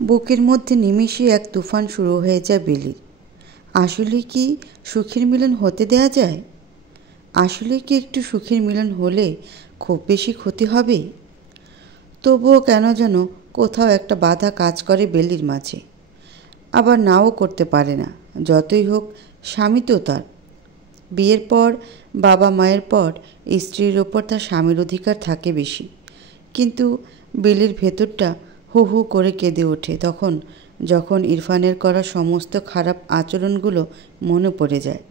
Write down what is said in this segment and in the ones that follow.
বুকের মধ্যে নিমিষে এক তুফান শুরু হয়ে যায় বেলির। আসলে কি সুখের মিলন হতে দেয়া যায়? আসলে কি একটু সুখের মিলন হলে খুব বেশি ক্ষতি হবে? তবুও কেন যেন কোথাও একটা বাধা কাজ করে বেলির মাঝে। আবার নাও করতে পারে না। যতই হোক, স্বামী তো তার। বিয়ের পর, বাবা মায়ের পর স্ত্রীর ওপর তার স্বামীর অধিকার থাকে বেশি। কিন্তু বেলির ভেতরটা হু হু করে কেঁদে ওঠে তখন, যখন ইরফানের করা সমস্ত খারাপ আচরণগুলো মনে পড়ে যায়,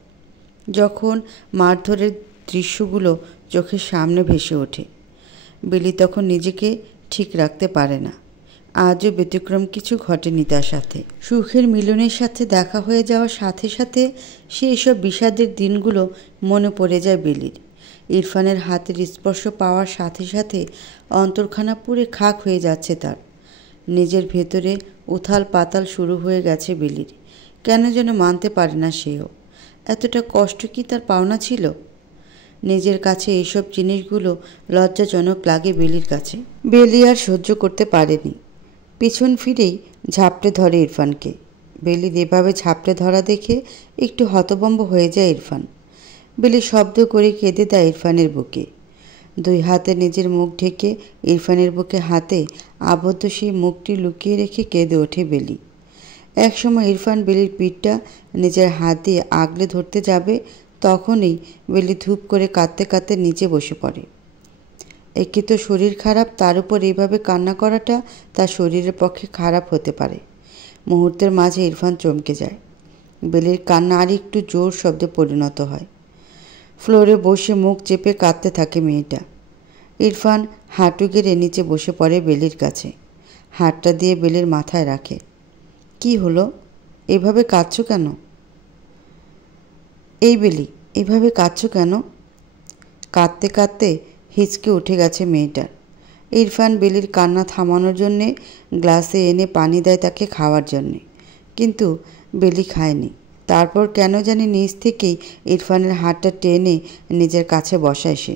যখন মারধরের দৃশ্যগুলো চোখের সামনে ভেসে ওঠে। বেলি তখন নিজেকে ঠিক রাখতে পারে না। আজও ব্যতিক্রম কিছু ঘটেনি তার সাথে। সুখের মিলনের সাথে দেখা হয়ে যাওয়ার সাথে সাথে সে এসব বিষাদের দিনগুলো মনে পড়ে যায় বেলির। ইরফানের হাতের স্পর্শ পাওয়ার সাথে সাথে অন্তরখানা পুড়ে খাক হয়ে যাচ্ছে তার। নিজের ভেতরে উথাল পাতাল শুরু হয়ে গেছে বেলির। কেন যেন মানতে পারে না সেও। এতটা কষ্ট কি তার পাওনা ছিল? নিজের কাছে এইসব জিনিসগুলো লজ্জাজনক লাগে বেলির কাছে। বেলি আর সহ্য করতে পারেনি। পিছন ফিরেই ঝাপটে ধরে ইরফানকে। বেলির এভাবে ঝাপটে ধরা দেখে একটু হতভম্ব হয়ে যায় ইরফান। বেলি শব্দ করে কেঁদে দেয় ইরফানের বুকে। দুই হাতে নিজের মুখ ঢেকে ইরফানের বুকে হাতে আবদ্ধ সেই মুখটি লুকিয়ে রেখে কেঁদে ওঠে বেলি। একসময় ইরফান বেলির পিঠটা নিজের হাত দিয়ে আগলে ধরতে যাবে, তখনই বেলি ধূপ করে কাঁদতে কাঁদতে নিচে বসে পড়ে। একে তো শরীর খারাপ, তার উপর এইভাবে কান্না করাটা তার শরীরের পক্ষে খারাপ হতে পারে। মুহূর্তের মাঝে ইরফান চমকে যায়। বেলির কান্না আর একটু জোর শব্দে পরিণত হয়। ফ্লোরে বসে মুখ চেপে কাঁদতে থাকে মেয়েটা। ইরফান হাঁটু গেড়ে নিচে বসে পড়ে বেলির কাছে। হাতটা দিয়ে বেলির মাথায় রাখে। কি হলো? এভাবে কাঁদছো কেন? এই বেলি, এভাবে কাঁদছো কেন? কাঁদতে কাঁদতে হিচকে উঠে গেছে মেয়েটার। ইরফান বেলির কান্না থামানোর জন্যে গ্লাসে এনে পানি দেয় তাকে খাওয়ার জন্যে, কিন্তু বেলি খায়নি। তারপর কেন জানি নিজ থেকেই ইরফানের হাতটা টেনে নিজের কাছে বসায় সে।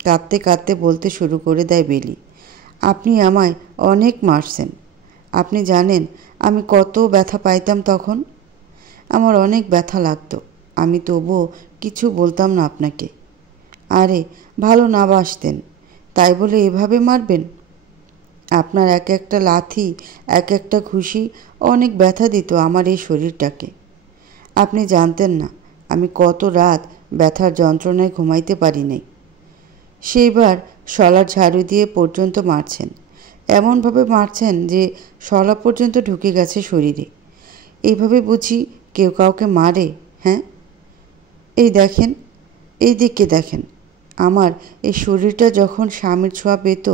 কাঁদতে কাঁদতে বলতে শুরু করে দেয় বেলি, আপনি আমায় অনেক মারছেন। আপনি জানেন আমি কত ব্যথা পাইতাম তখন। আমার অনেক ব্যথা লাগতো। আমি তবুও কিছু বলতাম না আপনাকে। আরে ভালো না বাসতেন, তাই বলে এভাবে মারবেন? আপনার এক একটা লাথি, এক একটা ঘুষি অনেক ব্যথা দিত আমার এই শরীরটাকে। আপনি জানতেন না আমি কত রাত ব্যথার যন্ত্রণায় ঘুমাইতে পারি নাই। সেইবার শলার ঝাড়ু দিয়ে পর্যন্ত মারছেন, এমনভাবে মারছেন যে শলা পর্যন্ত ঢুকে গেছে শরীরে। এইভাবে বুঝি কেউ কাউকে মারে? হ্যাঁ, এই দেখেন, এই দিকে দেখেন। আমার এই শরীরটা যখন স্বামীর ছোঁয়া পেত,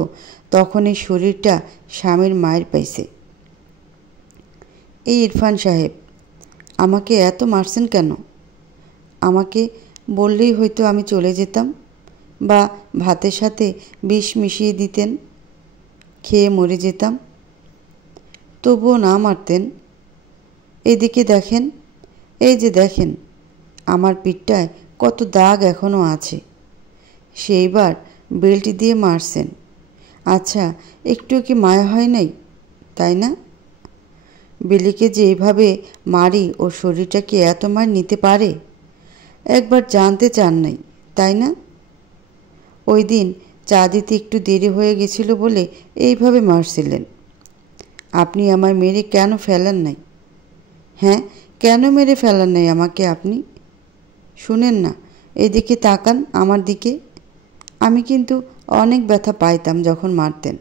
তখন এই শরীরটা স্বামীর মায়ের পাইছে। এই ইরফান সাহেব, আমাকে এত মারছেন কেন? আমাকে বললেই হয়তো আমি চলে যেতাম, বা ভাতের সাথে বিষ মিশিয়ে দিতেন, খেয়ে মরে যেতাম। তবুও না মারতেন। এদিকে দেখেন, এই যে দেখেন, আমার পিঠটায় কত দাগ এখনও আছে। সেইবার বেল্ট দিয়ে মারছেন। আচ্ছা, একটু কি মায়া হয় নাই, তাই না? বেলিকে যে এভাবে মারি, ওর শরীরটা কি এত মার নিতে পারে? একবার জানতে চান নাই, তাই না? ওই দিন চা দিতে একটু দেরি হয়ে গেছিল বলে এইভাবে মারছিলেন। আপনি আমায় মেরে কেন ফেলেন নাই? হ্যাঁ, কেন মেরে ফেলেন নাই আমাকে আপনি? শুনেন না, এদিকে তাকান আমার দিকে। আমি কিন্তু অনেক ব্যথা পাইতাম যখন মারতেন,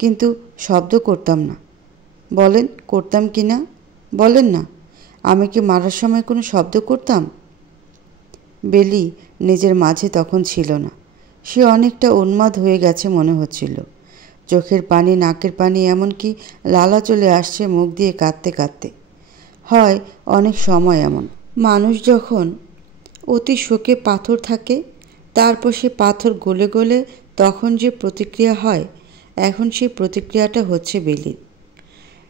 কিন্তু শব্দ করতাম না। বলেন করতাম কি না? বলেন না, আমি কি মারার সময় কোনো শব্দ করতাম? বেলি নিজের মাঝে তখন ছিল না। সে অনেকটা উন্মাদ হয়ে গেছে মনে হচ্ছিল। চোখের পানি, নাকের পানি, এমনকি লালা চলে আসছে মুখ দিয়ে কাঁদতে কাঁদতে। হয় অনেক সময় এমন, মানুষ যখন অতি শোকে পাথর থাকে, তারপর সে পাথর গলে গলে তখন যে প্রতিক্রিয়া হয়, এখন সেই প্রতিক্রিয়াটা হচ্ছে বেলির।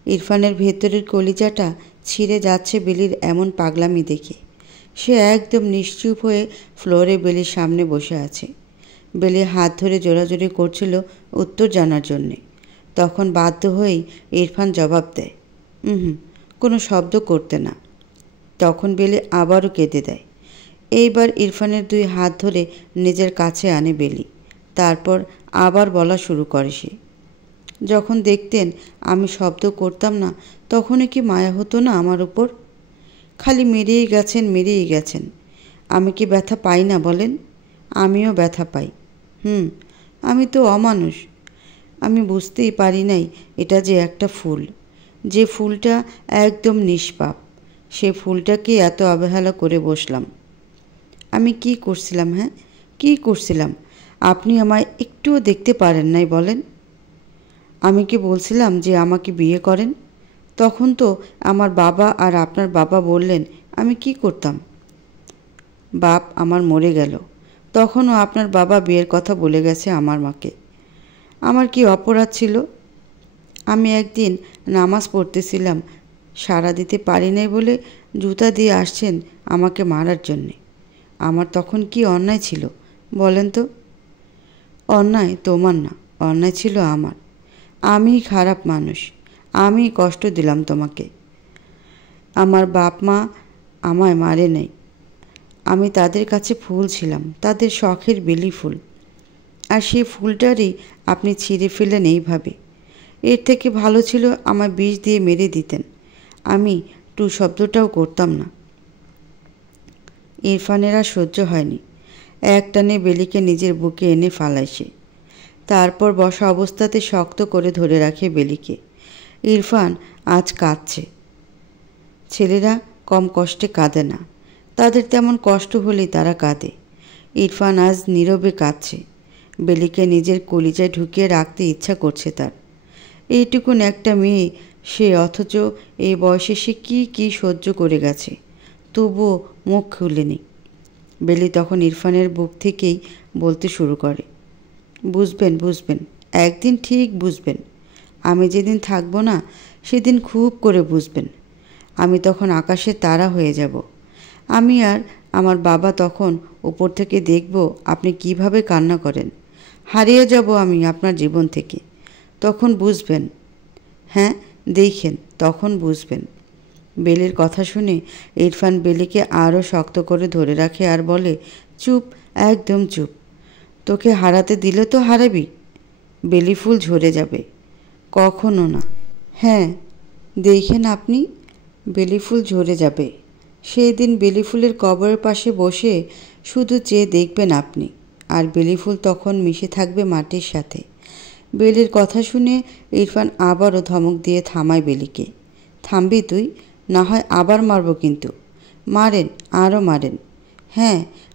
ইরফানের ভেতরের কলিজাটা ছিঁড়ে যাচ্ছে বেলির এমন পাগলামি দেখে। সে একদম নিশ্চুপ হয়ে ফ্লোরে বেলির সামনে বসে আছে। বেলি হাত ধরে জোরাজোরি করছিল উত্তর জানার জন্যে। তখন বাধ্য হয়েই ইরফান জবাব দেয়, কোনো শব্দ করতে না। তখন বেলি আবারও কেঁদে দেয়। এইবার ইরফানের 2 হাত ধরে নিজের কাছে আনে বেলি। তারপর আবার বলা শুরু করে সে, যখন দেখতেন আমি শব্দ করতাম না, তখনই কি মায়া হতো না আমার উপর? খালি মেরেই গেছেন। আমি কি ব্যথা পাই না বলেন? আমিও ব্যথা পাই। আমি তো অমানুষ। আমি বুঝতেই পারি নাই এটা যে একটা ফুল, যে ফুলটা একদম নিষ্পাপ, সে ফুলটাকে এত অবহেলা করে বসলাম। আমি কি করছিলাম? কি করছিলাম? আপনি আমায় একটুও দেখতে পারেন নাই বলেন? আমি কি বলছিলাম যে আমাকে বিয়ে করেন? তখন তো আমার বাবা আর আপনার বাবা বললেন আমি কি করতাম? বাপ আমার মরে গেল, তখনও আপনার বাবা বিয়ের কথা বলে গেছে আমার মাকে। আমার কি অপরাধ ছিল? আমি একদিন নামাজ পড়তেছিলাম, সাড়া দিতে পারি নাই বলে জুতা দিয়ে আসছেন আমাকে মারার জন্যে। আমার তখন কি অন্যায় ছিল বলেন তো? অন্যায় তোমার না, অন্যায় ছিল আমার। আমিই খারাপ মানুষ, আমিই কষ্ট দিলাম তোমাকে। আমার বাপ মা আমায় মারে নাই। আমি তাদের কাছে ফুল ছিলাম, তাদের শখের বেলি ফুল। আর সেই ফুলটারই আপনি ছিঁড়ে ফেলেন এইভাবে। এর থেকে ভালো ছিল আমায় বিষ দিয়ে মেরে দিতেন, আমি টু শব্দটাও করতাম না। ইরফানের আর সহ্য হয়নি। একটানে বেলিকে নিজের বুকে এনে ফালায় সে। তারপর বসা অবস্থাতে শক্ত করে ধরে রাখে বেলিকে। ইরফান আজ কাঁদছে। ছেলেরা কম কষ্টে কাঁদে না, তাদের তেমন কষ্ট হলেই তারা কাঁদে। ইরফান আজ নীরবে কাঁদছে। বেলিকে নিজের কলিজায় ঢুকিয়ে রাখতে ইচ্ছা করছে তার। এইটুকুন একটা মেয়ে সে, অথচ এই বয়সে সে কি সহ্য করে গেছে, তবুও মুখ খুলেনি। বেলি তখন ইরফানের বুক থেকেই বলতে শুরু করে, বুঝবেন, একদিন ঠিক বুঝবেন। আমি যেদিন থাকবো না সেদিন খুব করে বুঝবেন। আমি তখন আকাশের তারা হয়ে যাব। আমি আর আমার বাবা তখন উপর থেকে দেখব আপনি কিভাবে কান্না করেন। হারিয়ে যাব আমি আপনার জীবন থেকে। তখন বুঝবেন। দেখেন, তখন বুঝবেন। বেলির কথা শুনে ইরফান বেলিকে আরও শক্ত করে ধরে রাখে আর বলে, চুপ, একদম চুপ। তোকে হারাতে দিলে তো হারাবি। বেলি ফুল ঝরে যাবে। কখনো না। দেখেন আপনি, বেলি ফুল ঝরে যাবে। সেই দিন বেলি ফুলের কবরের পাশে বসে শুধু চেয়ে দেখবেন আপনি, আর বেলি ফুল তখন মিশে থাকবে মাটির সাথে। বেলির কথা শুনে ইরফান আবারও ধমক দিয়ে থামায় বেলিকে। থামবি তুই? না হয় আবার মারব কিন্তু। মারেন, আরও মারেন।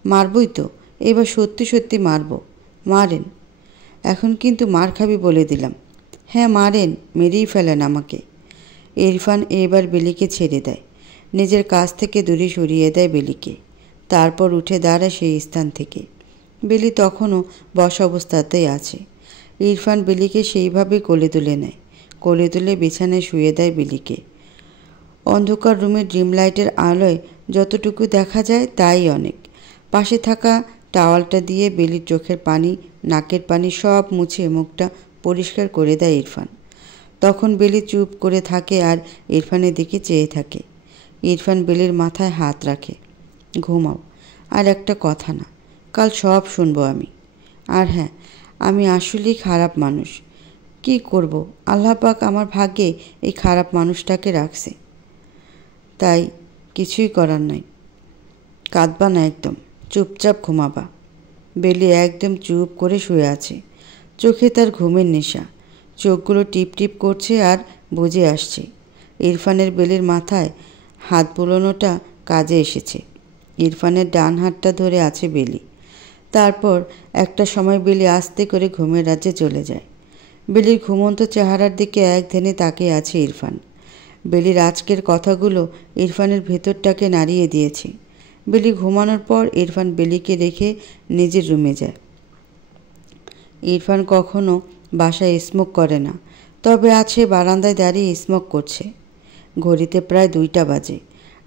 মারবই তো, এবার সত্যি মারব। মারেন। এখন কিন্তু মার খাবি বলে দিলাম। মারেন, মেরেই ফেলেন আমাকে। ইরফান এবার বেলিকে ছেড়ে দেয়, নিজের কাছ থেকে দূরে সরিয়ে দেয় বেলিকে। তারপর উঠে দাঁড়ায় সেই স্থান থেকে। বেলি তখনও বসা অবস্থাতেই আছে। ইরফান বেলিকে সেইভাবে কোলে তুলে নেয়। কোলে তুলে বিছানায় শুয়ে দেয় বেলিকে। অন্ধকার রুমের ড্রিম লাইটের আলোয় যতটুকু দেখা যায় তাই অনেক। পাশে থাকা টাওয়ালটা দিয়ে বেলির চোখের পানি, নাকের পানি সব মুছে মুখটা পরিষ্কার করে দেয় ইরফান। তখন বেলি চুপ করে থাকে আর ইরফানের দিকে চেয়ে থাকে। ইরফান বেলির মাথায় হাত রাখে। ঘুমাও, আর একটা কথা না, কাল সব শুনবো আমি। আর আমি আসলেই খারাপ মানুষ। কি করব, আল্লাহ পাক আমার ভাগ্যে এই খারাপ মানুষটাকে রাখছে, তাই কিছুই করার নাই। কাঁদবা না, একদম চুপচাপ ঘুমাবা। বেলি একদম চুপ করে শুয়ে আছে। চোখে তার ঘুমের নেশা। চোখগুলো টিপ টিপ করছে আর বুজে আসছে। ইরফানের বেলির মাথায় হাত বুলোনোটা কাজে এসেছে। ইরফানের ডান হাতটা ধরে আছে বেলি। তারপর একটা সময় বেলি আস্তে করে ঘুমের রাজ্যে চলে যায়। বেলির ঘুমন্ত চেহারার দিকে এক ধ্যানে তাকিয়ে আছে ইরফান। বেলির আজকের কথাগুলো ইরফানের ভেতরটাকে নাড়িয়ে দিয়েছে। বেলি ঘুমানোর পর ইরফান বেলিকে রেখে নিজের রুমে যায়। ইরফান কখনো বাসায় স্মোক করে না, তবে আজ সে বারান্দায় দাঁড়িয়ে স্মোক করছে। ঘড়িতে প্রায় 2টা বাজে।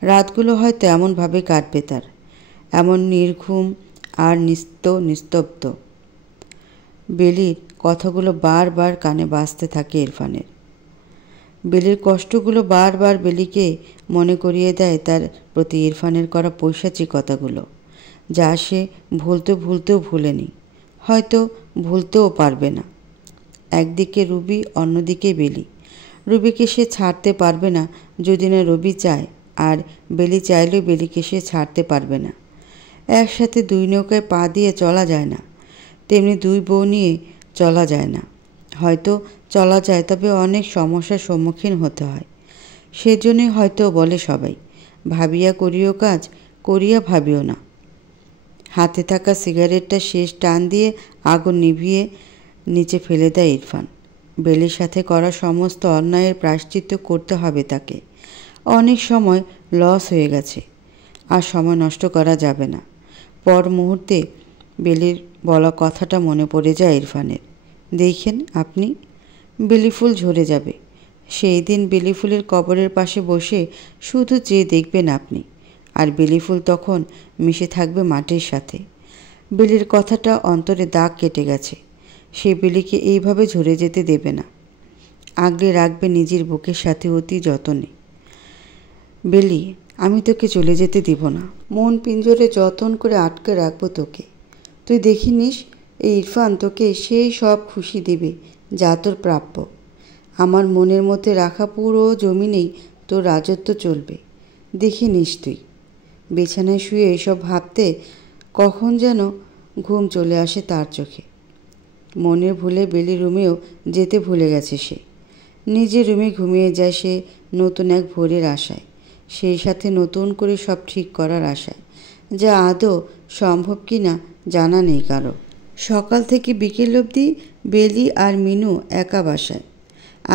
রাতগুলো হয়তো এমনভাবে কাটবে তার, এমন নির্ঘুম আর নিস্তব্ধ। বেলির কথাগুলো বারবার কানে বাজতে থাকে ইরফানের। বেলির কষ্টগুলো বারবার বেলিকে মনে করিয়ে দেয় তার প্রতি ইরফানের করা পৈশাচিক কথাগুলো, যা সে ভুলতেও ভুলেনি, হয়তো ভুলতেও পারবে না। একদিকে রুবি, অন্যদিকে বেলি। রুবিকে সে ছাড়তে পারবে না যদি না রুবি চায়, আর বেলি চাইলেও বেলিকে সে ছাড়তে পারবে না। একসাথে দুই নৌকায় পা দিয়ে চলা যায় না, তেমনি দুই বউ নিয়ে চলা যায় না। হয়তো চলা যায়, তবে অনেক সমস্যার সম্মুখীন হতে হয়। সেজন্যই হয়তো বলে সবাই, ভাবিয়া করিও কাজ, করিয়া ভাবিও না। হাতে থাকা সিগারেটটা শেষ টান দিয়ে আগুন নিভিয়ে নিচে ফেলে দেয় ইরফান। বেলির সাথে করা সমস্ত অন্যায়ের প্রায়শ্চিত্ত করতে হবে তাকে। অনেক সময় লস হয়ে গেছে, আর সময় নষ্ট করা যাবে না। পর মুহূর্তে বেলির বলা কথাটা মনে পড়ে যায় ইরফানের। দেখেন আপনি, বেলি ফুল ঝরে যাবে। সেই দিন বেলি ফুলের কবরের পাশে বসে শুধু চেয়ে দেখবেন আপনি, আর বেলি ফুল তখন মিশে থাকবে মাটির সাথে। বেলির কথাটা অন্তরে দাগ কেটে গেছে। সে বেলিকে এইভাবে ঝরে যেতে দেবে না, আগলে রাখবে নিজের বুকের সাথে অতি যতনে। বেলি, আমি তোকে চলে যেতে দিব না। মন পিঞ্জরে যতন করে আটকে রাখবো তোকে। তুই দেখিনিস, এই ইরফান তোকে সেই সব খুশি দেবে যা তোর প্রাপ্য। আমার মনের মধ্যে রাখা পুরো জমিনেই তোর রাজত্ব চলবে। দেখিনিস তুই। বিছানায় শুয়ে এসব ভাবতে কখন যেন ঘুম চলে আসে তার চোখে। মনের ভুলে বেলি রুমেও যেতে ভুলে গেছে সে। নিজের রুমে ঘুমিয়ে যায় সে নতুন এক ভোরের আশায়, সেই সাথে নতুন করে সব ঠিক করার আশায়, যা আদৌ সম্ভব কি না জানা নেই কারো। সকাল থেকে বিকেল অবধি বেলি আর মিনু একা বাসায়।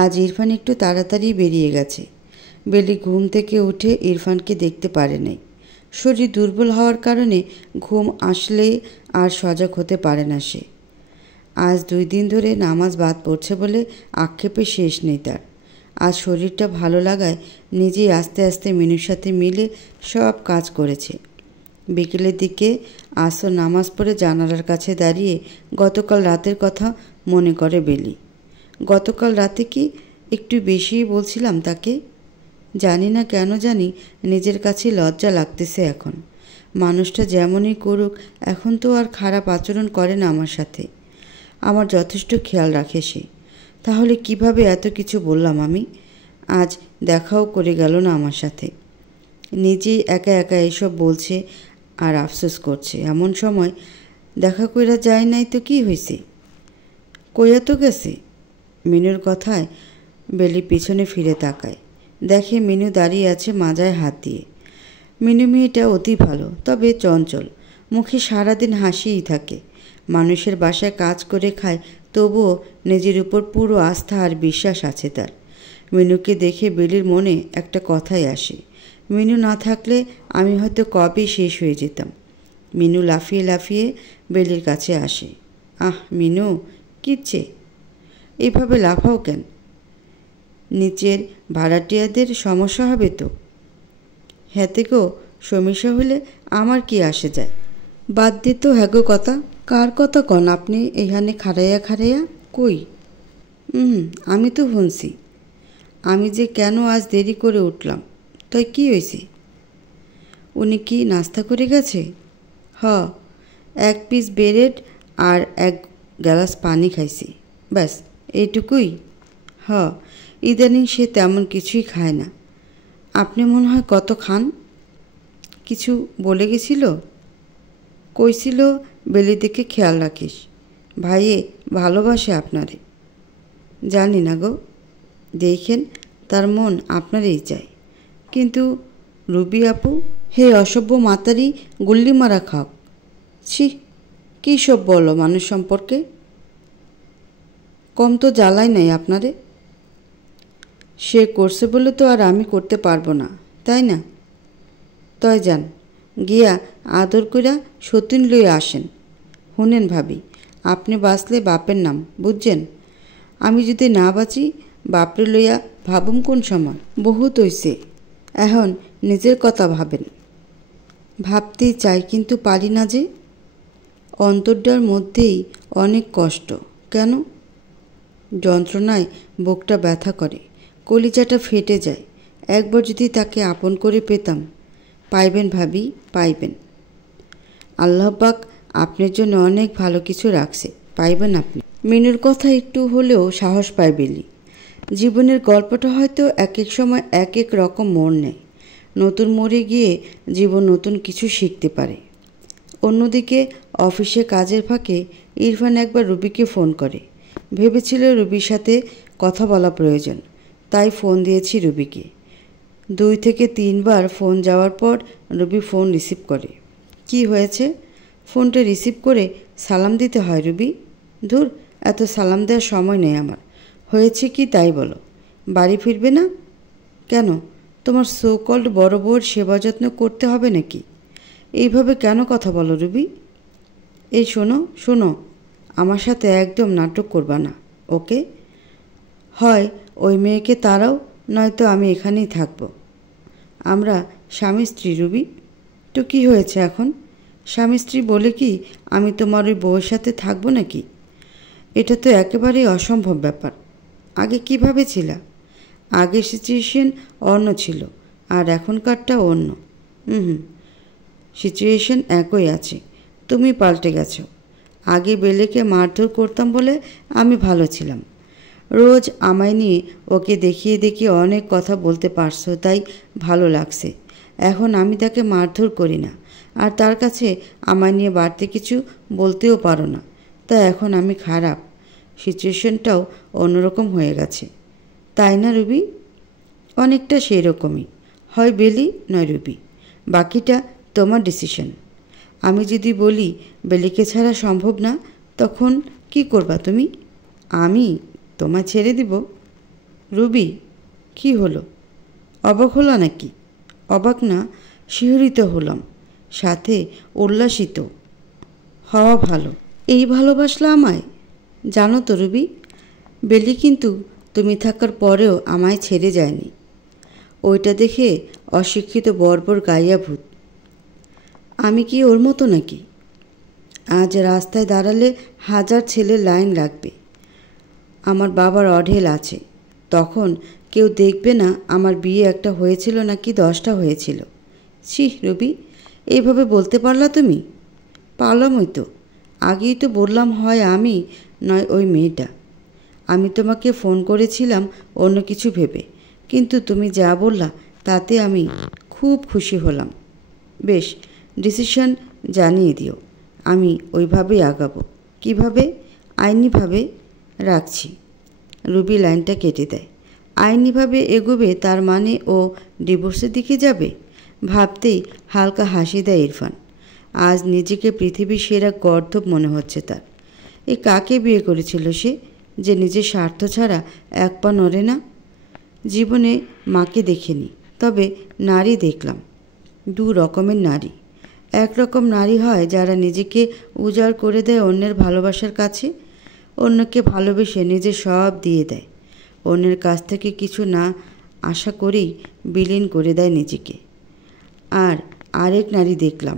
আজ ইরফান একটু তাড়াতাড়ি বেরিয়ে গেছে। বেলি ঘুম থেকে উঠে ইরফানকে দেখতে পারে নাই। শরীর দুর্বল হওয়ার কারণে ঘুম আসলে আর সজাগ হতে পারে না সে। আজ 2 দিন ধরে নামাজ বাদ পড়ছে বলে আক্ষেপে শেষ নেই তার। আজ শরীরটা ভালো লাগায় নিজেই আস্তে আস্তে মিনুর সাথে মিলে সব কাজ করেছে। বিকেলের দিকে আসর নামাজ পড়ে জানালার কাছে দাঁড়িয়ে গতকাল রাতের কথা মনে করে বেলি। গতকাল রাতে কি একটু বেশিই বলছিলাম তাকে? জানি না কেন জানি নিজের কাছে লজ্জা লাগতেছে এখন। মানুষটা যেমনই করুক, এখন তো আর খারাপ আচরণ করে না আমার সাথে। আমার যথেষ্ট খেয়াল রাখে সে। তাহলে কিভাবে এত কিছু বললাম আমি? আজ দেখাও করে গেল না আমার সাথে। নিজেই একা একা এইসব বলছে আর আফসোস করছে। এমন সময় দেখা কইরা যায় নাই তো কি হয়েছে? কইয়া তো গেছে। মিনুর কথায় বেলি পিছনে ফিরে তাকায়, দেখে মিনু দাঁড়িয়ে আছে মাজায় হাত দিয়ে। মিনু মেয়েটা অতি ভালো, তবে চঞ্চল। মুখে সারাদিন হাসিই থাকে। মানুষের বাসায় কাজ করে খায়, তবুও নিজের উপর পুরো আস্থা আর বিশ্বাস আছে তার। মিনুকে দেখে বেলির মনে একটা কথাই আসে, মিনু না থাকলে আমি হয়তো কবেই শেষ হয়ে যেতাম। মিনু লাফিয়ে লাফিয়ে বেলির কাছে আসে। আহ মিনু, কিচ্ছে? এইভাবে লাফাও কেন? নিচের ভাড়াটিয়াদের সমস্যা হবে তো। হ্যাতে গো, সমস্যা হলে আমার কি আসে যায়? বাদ দিত হ্যাগো কথা। কার কথা কন আপনি এইখানে খাড়াইয়া? কই? আমি তো শুনছি। আমি যে কেন আজ দেরি করে উঠলাম, তাই কি হয়েছে? উনি কি নাস্তা করে গেছে? 1 পিস ব্রেড আর 1 গ্লাস পানি খাইছি, ব্যাস এইটুকুই। ইদানিং সে তেমন কিছুই খায় না। আপনি মনে হয় কত খান? কিছু বলে গেছিল? কইছিল বেলি দিকে খেয়াল রাখিস, ভাইয়ে ভালোবাসে আপনারে। জানি না গো, দেখেন তার মন আপনারই চাই। কিন্তু রুবি আপু, হে অসভ্য মাতারি গুল্লি মারা খাক। ছি, কী সব বলো মানুষ সম্পর্কে? কম তো জ্বালাই নাই আপনারে। সে করছে বলে তো আর আমি করতে পারবো না, তাই না? তয় যান গিয়া আদর কইরা সতীন লইয়া আসেন। শুনেন ভাবি, আপনি বাঁচলে বাপের নাম, বুঝছেন? আমি যদি না বাঁচি, বাপরে লইয়া ভাবুম কোন সময়? বহুত হইছে, এখন নিজের কথা ভাবেন। ভাবতেই চাই, কিন্তু পারি না যে। অন্তরটার মধ্যেই অনেক কষ্ট। কেন? যন্ত্রণায় বুকটা ব্যথা করে, কলিজাটা ফেটে যায়। একবার যদি তাকে আপন করে পেতাম। পাইবেন ভাবি, পাইবেন। আল্লাহ পাক আপনার জন্য অনেক ভালো কিছু রাখছে, পাইবেন আপনি। মিনুর কথা একটু হলেও সাহস পায় বেলি। জীবনের গল্পটা হয়তো এক এক সময় এক এক রকম মোড় নেয়। নতুন মোড়ে গিয়ে জীবন নতুন কিছু শিখতে পারে। অন্যদিকে অফিসে কাজের ফাঁকে ইরফান একবার রুবিকে ফোন করে। ভেবেছিল রুবির সাথে কথা বলা প্রয়োজন, তাই ফোন দিয়েছি রুবিকে। 2 থেকে 3 বার ফোন যাওয়ার পর রুবি ফোন রিসিভ করে। কি হয়েছে? ফোনটা রিসিভ করে সালাম দিতে হয় রুবি? ধুর, এত সালাম দেওয়ার সময় নেই আমার। হয়েছে কি তাই বলো। বাড়ি ফিরবে না কেন? তোমার সো কল্ড বড় বউয়ের সেবা যত্ন করতে হবে নাকি? এইভাবে কেন কথা বলো রুবি? এই শোনো শোনো, আমার সাথে একদম নাটক করবা না, ওকে? হয় ওই মেয়েকে তাড়াও, নয়তো আমি এখানেই থাকবো। আমরা স্বামী স্ত্রী রুবি। তো কী হয়েছে এখন? স্বামী স্ত্রী বলে কি আমি তোমার ওই বউয়ের সাথে থাকবো নাকি? এটা তো একেবারেই অসম্ভব ব্যাপার। আগে কীভাবে ছিলা? আগের সিচুয়েশন অন্য ছিল, আর এখনকারটা অন্য। সিচুয়েশন একই আছে, তুমি পাল্টে গেছো। আগে বেলেকে মারধর করতাম বলে আমি ভালো ছিলাম। রোজ আমায় নিয়ে ওকে দেখিয়ে দেখিয়ে অনেক কথা বলতে পারছো, তাই ভালো লাগছে। এখন আমি তাকে মারধর করি না, আর তার কাছে আমায় নিয়ে বাড়তি কিছু বলতেও পারো না। তাই এখন আমি খারাপ। সিচুয়েশনটাও অন্যরকম হয়ে গেছে, তাই না রুবি? অনেকটা সেই রকমই। হয় বেলি নয় রুবি, বাকিটা তোমার ডিসিশন। আমি যদি বলি বেলিকে ছাড়া সম্ভব না, তখন কি করবা তুমি? আমি তোমায় ছেড়ে দিব? রুবি, কি হলো? অবাক হলো নাকি? অবাক না, শিহরিত হলাম, সাথে উল্লাসিত। হওয়া ভালো। এই ভালোবাসলা আমায়? জানো তো রুবি, বেলি কিন্তু তুমি থাকার পরেও আমায় ছেড়ে যায়নি। ওইটা দেখে অশিক্ষিত বর্বর গাইয়া ভূত। আমি কি ওর মতো নাকি? আজ রাস্তায় দাঁড়ালে 1000 ছেলের লাইন লাগবে। আমার বাবার অঢেল আছে, তখন কেউ দেখবে না আমার বিয়ে একটা হয়েছিল নাকি 10টা হয়েছিল। ছি রবি, এইভাবে বলতে পারলা তুমি? পারলামই তো, আগেই তো বললাম, হয় আমি নয় ওই মেয়েটা। আমি তোমাকে ফোন করেছিলাম অন্য কিছু ভেবে, কিন্তু তুমি যা বললা তাতে আমি খুব খুশি হলাম। বেশ, ডিসিশন জানিয়ে দিও, আমি ওইভাবেই আগাবো। কিভাবে? আইনিভাবে। রাখছি। রুবি লাইনটা কেটে দেয়। আইনিভাবে এগোবে তার মানে ও ডিভোর্সের দিকে যাবে? ভাবতেই হালকা হাসি দেয় ইরফান। আজ নিজেকে পৃথিবীর সেরা গর্দভ মনে হচ্ছে তার। এ কাকে বিয়ে করেছিল সে, যে নিজের স্বার্থ ছাড়া এক পা নড়ে না? জীবনে মাকে দেখিনি, তবে নারী দেখলাম। 2 রকমের নারী। এক রকম নারী হয় যারা নিজেকে উজাড় করে দেয় অন্যের ভালোবাসার কাছে, অন্যকে ভালোবেসে নিজে সব দিয়ে দেয়, অন্যের কাছ থেকে কিছু না আশা করেই বিলীন করে দেয় নিজেকে। আর আরেক নারী দেখলাম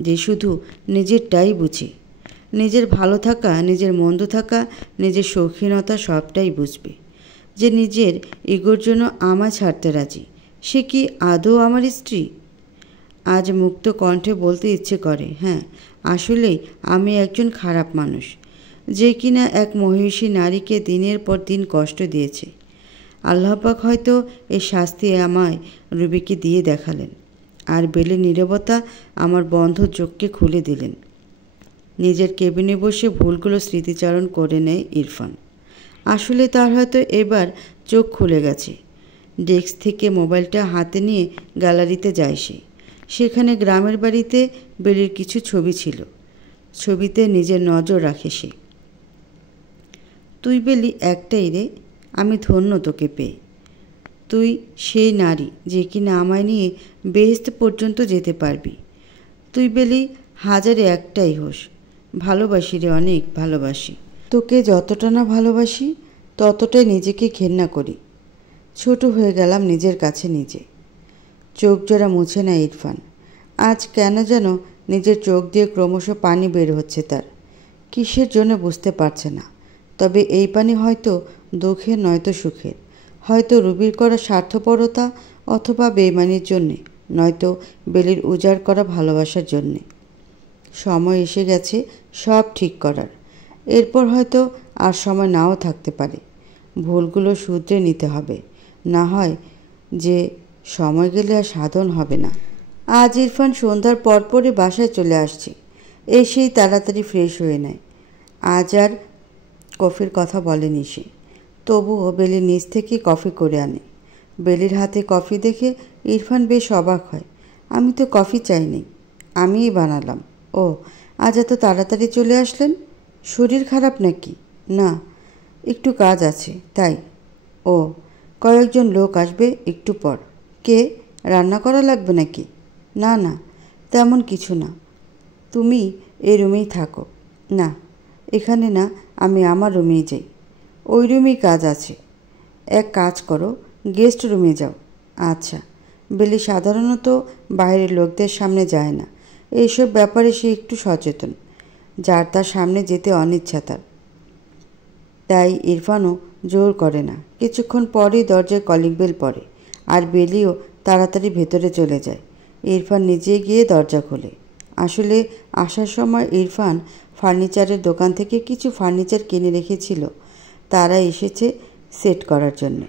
যে শুধু নিজেরটাই বুঝে, নিজের ভালো থাকা, নিজের মন্দ থাকা, নিজের শৌখিনতা সবটাই বুঝবে, যে নিজের ইগোর জন্য আমায় ছাড়তে রাজি। সে কি আদৌ আমার স্ত্রী? আজ মুক্ত কণ্ঠে বলতে ইচ্ছে করে, হ্যাঁ, আসলেই আমি একজন খারাপ মানুষ, যে কিনা এক মহিষী নারীকে দিনের পর দিন কষ্ট দিয়েছে। আল্লাহ পাক হয়তো এই শাস্তি আমায় রুবিকে দিয়ে দেখালেন, আর বেলের নীরবতা আমার বন্ধ চোখকে খুলে দিলেন। নিজের কেবিনে বসে ভুলগুলো স্মৃতিচারণ করে নেয় ইরফান। আসলে তার হয়তো এবার চোখ খুলে গেছে। ডেস্ক থেকে মোবাইলটা হাতে নিয়ে গ্যালারিতে যায় সে। সেখানে গ্রামের বাড়িতে বেলির কিছু ছবি ছিল। ছবিতে নিজের নজর রাখে সে। তুই বেলি একটাই রে, আমি ধন্য তোকে পেয়ে। তুই সেই নারী যে কিনা আমায় নিয়ে বেহেশত পর্যন্ত যেতে পারবি। তুই বেলি হাজারে একটাই হোস। ভালোবাসি রে, অনেক ভালোবাসি তোকে। যতটা না ভালোবাসি ততটাই নিজেকে ঘেন্না করি। ছোট হয়ে গেলাম নিজের কাছে নিজে। চোখ জোড়া মুছে নেয় ইরফান। আজ কেন যেন নিজের চোখ দিয়ে ক্রমশ পানি বের হচ্ছে তার। কিসের জন্য বুঝতে পারছে না, তবে এই পানি হয়তো দুঃখের নয়তো সুখের, হয়তো রুবির করা স্বার্থপরতা অথবা বেইমানির জন্যে, নয়তো বেলির উজাড় করা ভালোবাসার জন্যে। সময় এসে গেছে সব ঠিক করার। এরপর হয়তো আর সময় নাও থাকতে পারে। ভুলগুলো শুধরে নিতে হবে, না হয় যে সময় গেলে আর সাধন হবে না। আজ ইরফান সন্ধ্যার পরপরই বাসায় চলে আসছে। এসেই তাড়াতাড়ি ফ্রেশ হয়ে নেয়। আজ আর কফির কথা বলেনি সে। তবুও বেলি নিজ থেকেই কফি করে আনে। বেলির হাতে কফি দেখে ইরফান বেশ অবাক হয়। আমি তো কফি চাইনি, আমিই বানালাম। ও, আজ এত তাড়াতাড়ি চলে আসলেন? শরীর খারাপ নাকি? না, একটু কাজ আছে তাই। ও, কয়েকজন লোক আসবে একটু পর। কে? রান্না করা লাগবে নাকি? না না, তেমন কিছু না। তুমি এই রুমেই থাকো। না, এখানে না, আমি আমার রুমেই যাই। ওই রুমেই কাজ আছে। এক কাজ করো, গেস্ট রুমে যাও। আচ্ছা। বেলি সাধারণত বাইরের লোকদের সামনে যায় না। এইসব ব্যাপারে সে একটু সচেতন। যার তার সামনে যেতে অনিচ্ছা তার। তাই ইরফানও জোর করে না। কিছুক্ষণ পরেই দরজায় কলিং বেল পড়ে, আর বেলিও তাড়াতাড়ি ভেতরে চলে যায়। ইরফান নিজে গিয়ে দরজা খোলে। আসলে আসার সময় ইরফান ফার্নিচারের দোকান থেকে কিছু ফার্নিচার কিনে রেখেছিল। তারা এসেছে সেট করার জন্য।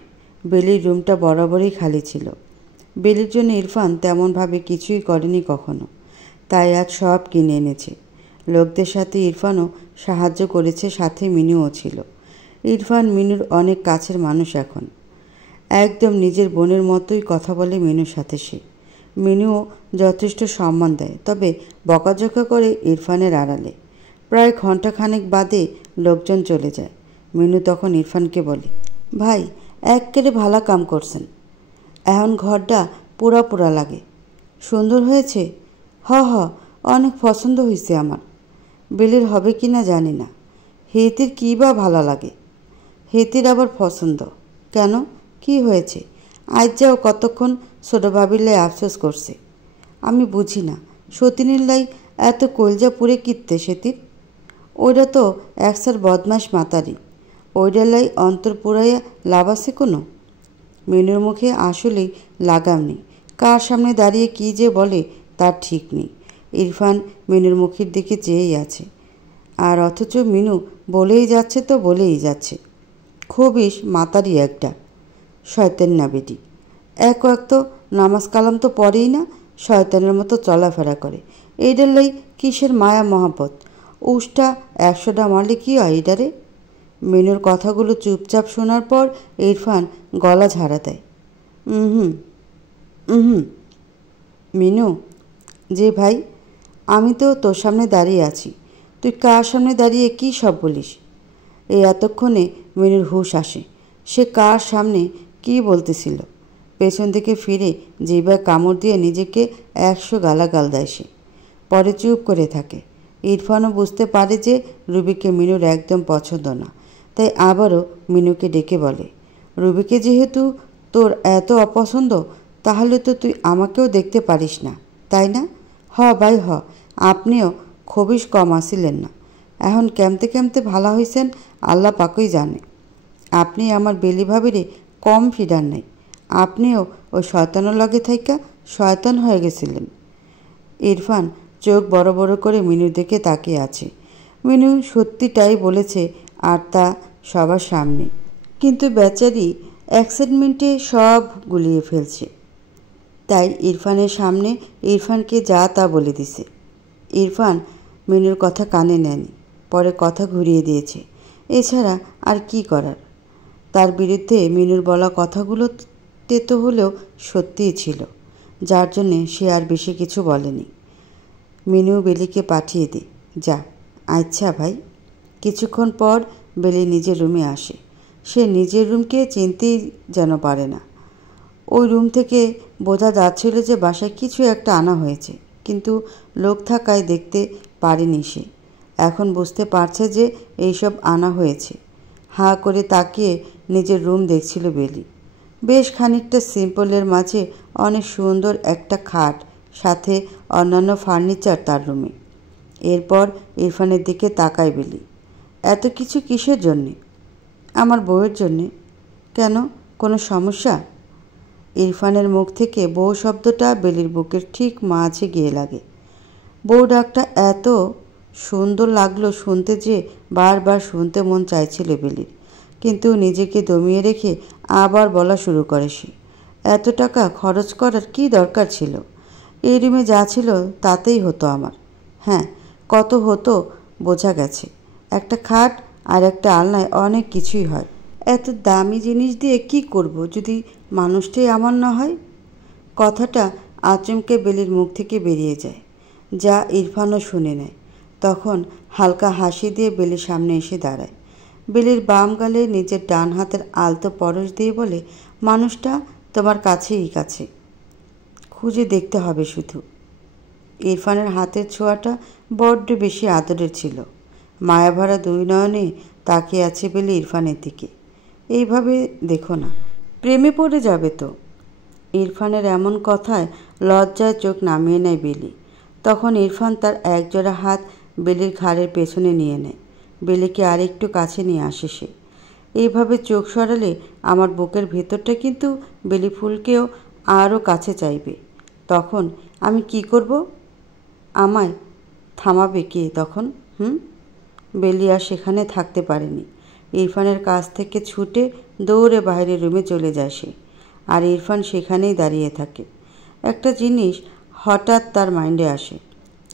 বেলির রুমটা বরাবরই খালি ছিল। বেলির জন্য ইরফান তেমনভাবে কিছুই করেনি কখনো। তাই আজ সব কিনে এনেছে। লোকদের সাথে ইরফানও সাহায্য করেছে, সাথে মিনুও ছিল। ইরফান মিনুর অনেক কাছের মানুষ এখন। একদম নিজের বোনের মতোই কথা বলে মিনুর সাথে সে। মিনুও যথেষ্ট সম্মান দেয়, তবে বকাঝকা করে ইরফানের আড়ালে। প্রায় ঘণ্টাখানেক বাদে লোকজন চলে যায়। মিনু তখন ইরফানকে বলে, ভাই, এক্কেরে ভালা কাম করছেন। এখন ঘরটা পুরা পুরা লাগে। সুন্দর হয়েছে? হ হ, অনেক পছন্দ হয়েছে আমার। বেলির হবে কি না জানি না। হেতির কী বা ভালো লাগে? হেতির আবার পছন্দ কেন? কি হয়েছে? আজ যাও কতক্ষণ ছোটো ভাবির লাই আফসোস করছে। আমি বুঝি না, সতীনের লাই এত কলজা পুড়ে কিত্তে সেতির? ওইটা তো একসার বদমাস মাতারি। ওইটার লাই অন্তর পুরাইয়া লাভ আছে কোনো? মিনুর মুখে আসলেই লাগাম নেই। কার সামনে দাঁড়িয়ে কী যে বলে তার ঠিক নেই। ইরফান মিনুর মুখের দিকে চেয়েই আছে। আর অথচ মিনু বলেই যাচ্ছে তো বলেই যাচ্ছে। খুবইস মাতারি একটা শয়তান না বেটি। এক তো নামাজ কালাম তো পড়েই না, শয়তানের মতো চলাফেরা করে। এইটার লাই কিসের মায়া মহাব্বত? উষ্টা 100টা মারলে কি হয় এটারে? মিনুর কথাগুলো চুপচাপ শোনার পর ইরফান গলা ঝাড়া দেয়। হুম হুম। মিনু, যে ভাই, আমি তো তোর সামনে দাঁড়িয়ে আছি, তুই কার সামনে দাঁড়িয়ে কী সব বলিস? এই এতক্ষণে মিনুর হুঁশ আসে। সে কার সামনে কী বলতেছিল। পেছন থেকে ফিরে জিহ্বায় কামড় দিয়ে নিজেকে 100 গালাগাল দেয় সে। পরে চুপ করে থাকে। ইরফানও বুঝতে পারে যে রুবিকে মিনুর একদম পছন্দ না। তাই আবারও মিনুকে ডেকে বলে, রুবিকে যেহেতু তোর এত অপছন্দ, তাহলে তো তুই আমাকেও দেখতে পারিস না, তাই না? হ ভাই হ, আপনিও খবিস কম আসিলেন না। এখন কেমতে কেমতে ভালা হইছেন আল্লাহ পাকই জানে। আপনি আমার বেলি ভাবিরে কম ফিডার নাই। আপনিও ওই শয়তানের লগে থাইকা শয়তান হয়ে গেছিলেন। ইরফান চোখ বড় বড় করে মিনুর দিকে তাকিয়ে আছে। মিনু সত্যিটাই বলেছে, আর তা সবার সামনে। কিন্তু বেচারি এক্সাইটমেন্টে সব গুলিয়ে ফেলছে। তাই ইরফানের সামনে ইরফানকে যা তা বলে দিছে। ইরফান মিনুর কথা কানে নেয়নি, পরে কথা ঘুরিয়ে দিয়েছে। এছাড়া আর কি করার? তার বিরুদ্ধে মিনুর বলা কথাগুলো তেতো হলেও সত্যিই ছিল, যার জন্যে সে আর বেশি কিছু বলেনি। মিনু বেলিকে পাঠিয়ে দে, যা। আচ্ছা ভাই। কিছুক্ষণ পর বেলি নিজের রুমে আসে। সে নিজের রুমকে চিনতেই যেন পারে না। ওই রুম থেকে বোঝা যাচ্ছিল যে বাসায় কিছু একটা আনা হয়েছে, কিন্তু লোক থাকায় দেখতে পারেনি সে। এখন বুঝতে পারছে যে এইসব আনা হয়েছে। হাঁ করে তাকিয়ে নিজের রুম দেখছিল বেলি। বেশ খানিকটা সিম্পলের মাঝে অনেক সুন্দর একটা খাট, সাথে অন্যান্য ফার্নিচার তার রুমে। এরপর ইরফানের দিকে তাকায় বেলি। এত কিছু কিসের জন্যে? আমার বউয়ের জন্যে। কেন, কোনো সমস্যা? ইরফানের মুখ থেকে বউ শব্দটা বেলির বুকের ঠিক মাঝে গিয়ে লাগে। বউ ডাকটা এত সুন্দর লাগলো শুনতে যে বারবার শুনতে মন চাইছিল বেলির, কিন্তু নিজেকে দমিয়ে রেখে আবার বলা শুরু করে সে, এত টাকা খরচ করার কি দরকার ছিল? এই রুমে যা ছিল তাতেই হতো আমার। হ্যাঁ, কত হতো বোঝা গেছে। একটা খাট আর একটা আলনায় অনেক কিছুই হয়। এত দামি জিনিস দিয়ে কি করব যদি মানুষটাই আমার না হয়? কথাটা আচমকে বেলির মুখ থেকে বেরিয়ে যায়, যা ইরফানও শুনে নেয়। তখন হালকা হাসি দিয়ে বেলির সামনে এসে দাঁড়ায়। বেলির বাম গালে নিজের ডান হাতের আলতো পরশ দিয়ে বলে, মানুষটা তোমার কাছেই কাছে, খুঁজে দেখতে হবে শুধু। ইরফানের হাতের ছোঁয়াটা বড্ড বেশি আদরের ছিল। মায়াভরা দুই নয়নে তাকিয়ে আছে বেলি ইরফানের দিকে। এইভাবে দেখো না, প্রেমে পড়ে যাবে তো। ইরফানের এমন কথায় লজ্জায় চোখ নামিয়ে নেয় বেলি। তখন ইরফান তার একজোড়া হাত বেলির ঘাড়ের পেছনে নিয়ে নেয়। বেলিকে আরেকটু কাছে নিয়ে আসে সে। এইভাবে চোখ সরালে আমার বুকের ভেতরটা কিন্তু বেলি ফুলকেও আরও কাছে চাইবে। তখন আমি কি করব? আমায় থামাবে কে তখন? বেলি আর সেখানে থাকতে পারেনি। ইরফানের কাছ থেকে ছুটে দৌড়ে বাইরের রুমে চলে যায় সে। আর ইরফান সেখানেই দাঁড়িয়ে থাকে। একটা জিনিস হঠাৎ তার মাইন্ডে আসে।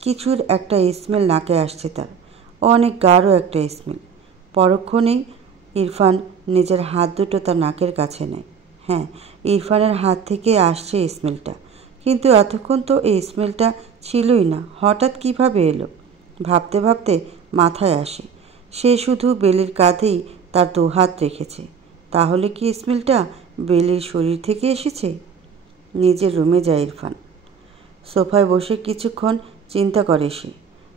কিছুর একটা স্মেল নাকে আসছে তার, অনেক গাঢ় একটা স্মেল। পরক্ষণেই ইরফান নিজের হাত দুটো তার নাকের কাছে নেয়। হ্যাঁ, ইরফানের হাত থেকে আসছে স্মেলটা, কিন্তু এতক্ষণ তো এই স্মেলটা ছিলই না। হঠাৎ কিভাবে এলো? ভাবতে ভাবতে মাথায় আসে, সে শুধু বেলির কাঁধেই তার দুহাত রেখেছে। তাহলে কি স্মেলটা বেলির শরীর থেকে এসেছে? নিজের রুমে যায় ইরফান। সোফায় বসে কিছুক্ষণ চিন্তা করে সে।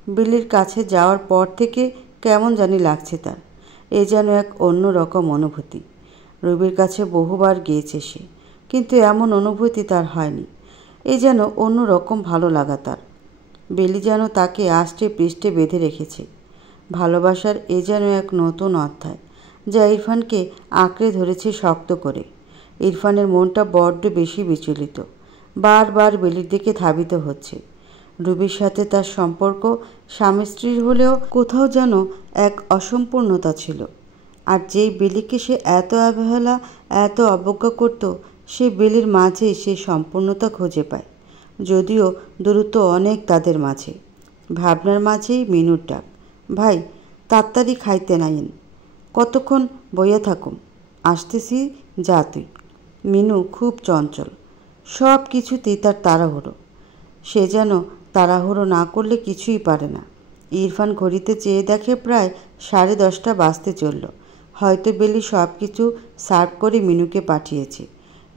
বেলির কাছে যাওয়ার পর থেকে কেমন জানি লাগছে তার। এ যেন এক অন্য রকম অনুভূতি। রবির কাছে বহুবার গিয়েছে সে, কিন্তু এমন অনুভূতি তার হয়নি। এ যেন অন্য রকম ভালো লাগা তার। বেলি যেন তাকে আষ্টে পৃষ্ঠে বেঁধে রেখেছে। ভালোবাসার এ যেন এক নতুন অধ্যায়, যা ইরফানকে আঁকড়ে ধরেছে শক্ত করে। ইরফানের মনটা বড্ড বেশি বিচলিত, বারবার বেলির দিকে ধাবিত হচ্ছে। রুবির সাথে তার সম্পর্ক স্বামী স্ত্রীর হলেও কোথাও যেন এক অসম্পূর্ণতা ছিল। আর যেই বেলিকে সে এত অবহেলা, এত অবজ্ঞা করত, সে বেলির মাঝে সে সম্পূর্ণতা খুঁজে পায়। যদিও দূরত্ব অনেক তাদের মাঝে। ভাবনার মাঝেই মিনুর ডাক, ভাই তাড়াতাড়ি খাইতে নাইন, কতক্ষণ বইয়া থাকুম, আসতেছি, যা তুই। মিনু খুব চঞ্চল, সব কিছুতেই তার তাড়াহুড়ো। সে যেন তাড়াহুড়ো না করলে কিছুই পারে না। ইরফান ঘড়িতে চেয়ে দেখে প্রায় 10:30 বাজতে চলল। হয়তো বেলি সব কিছু সার্ভ করে মিনুকে পাঠিয়েছে।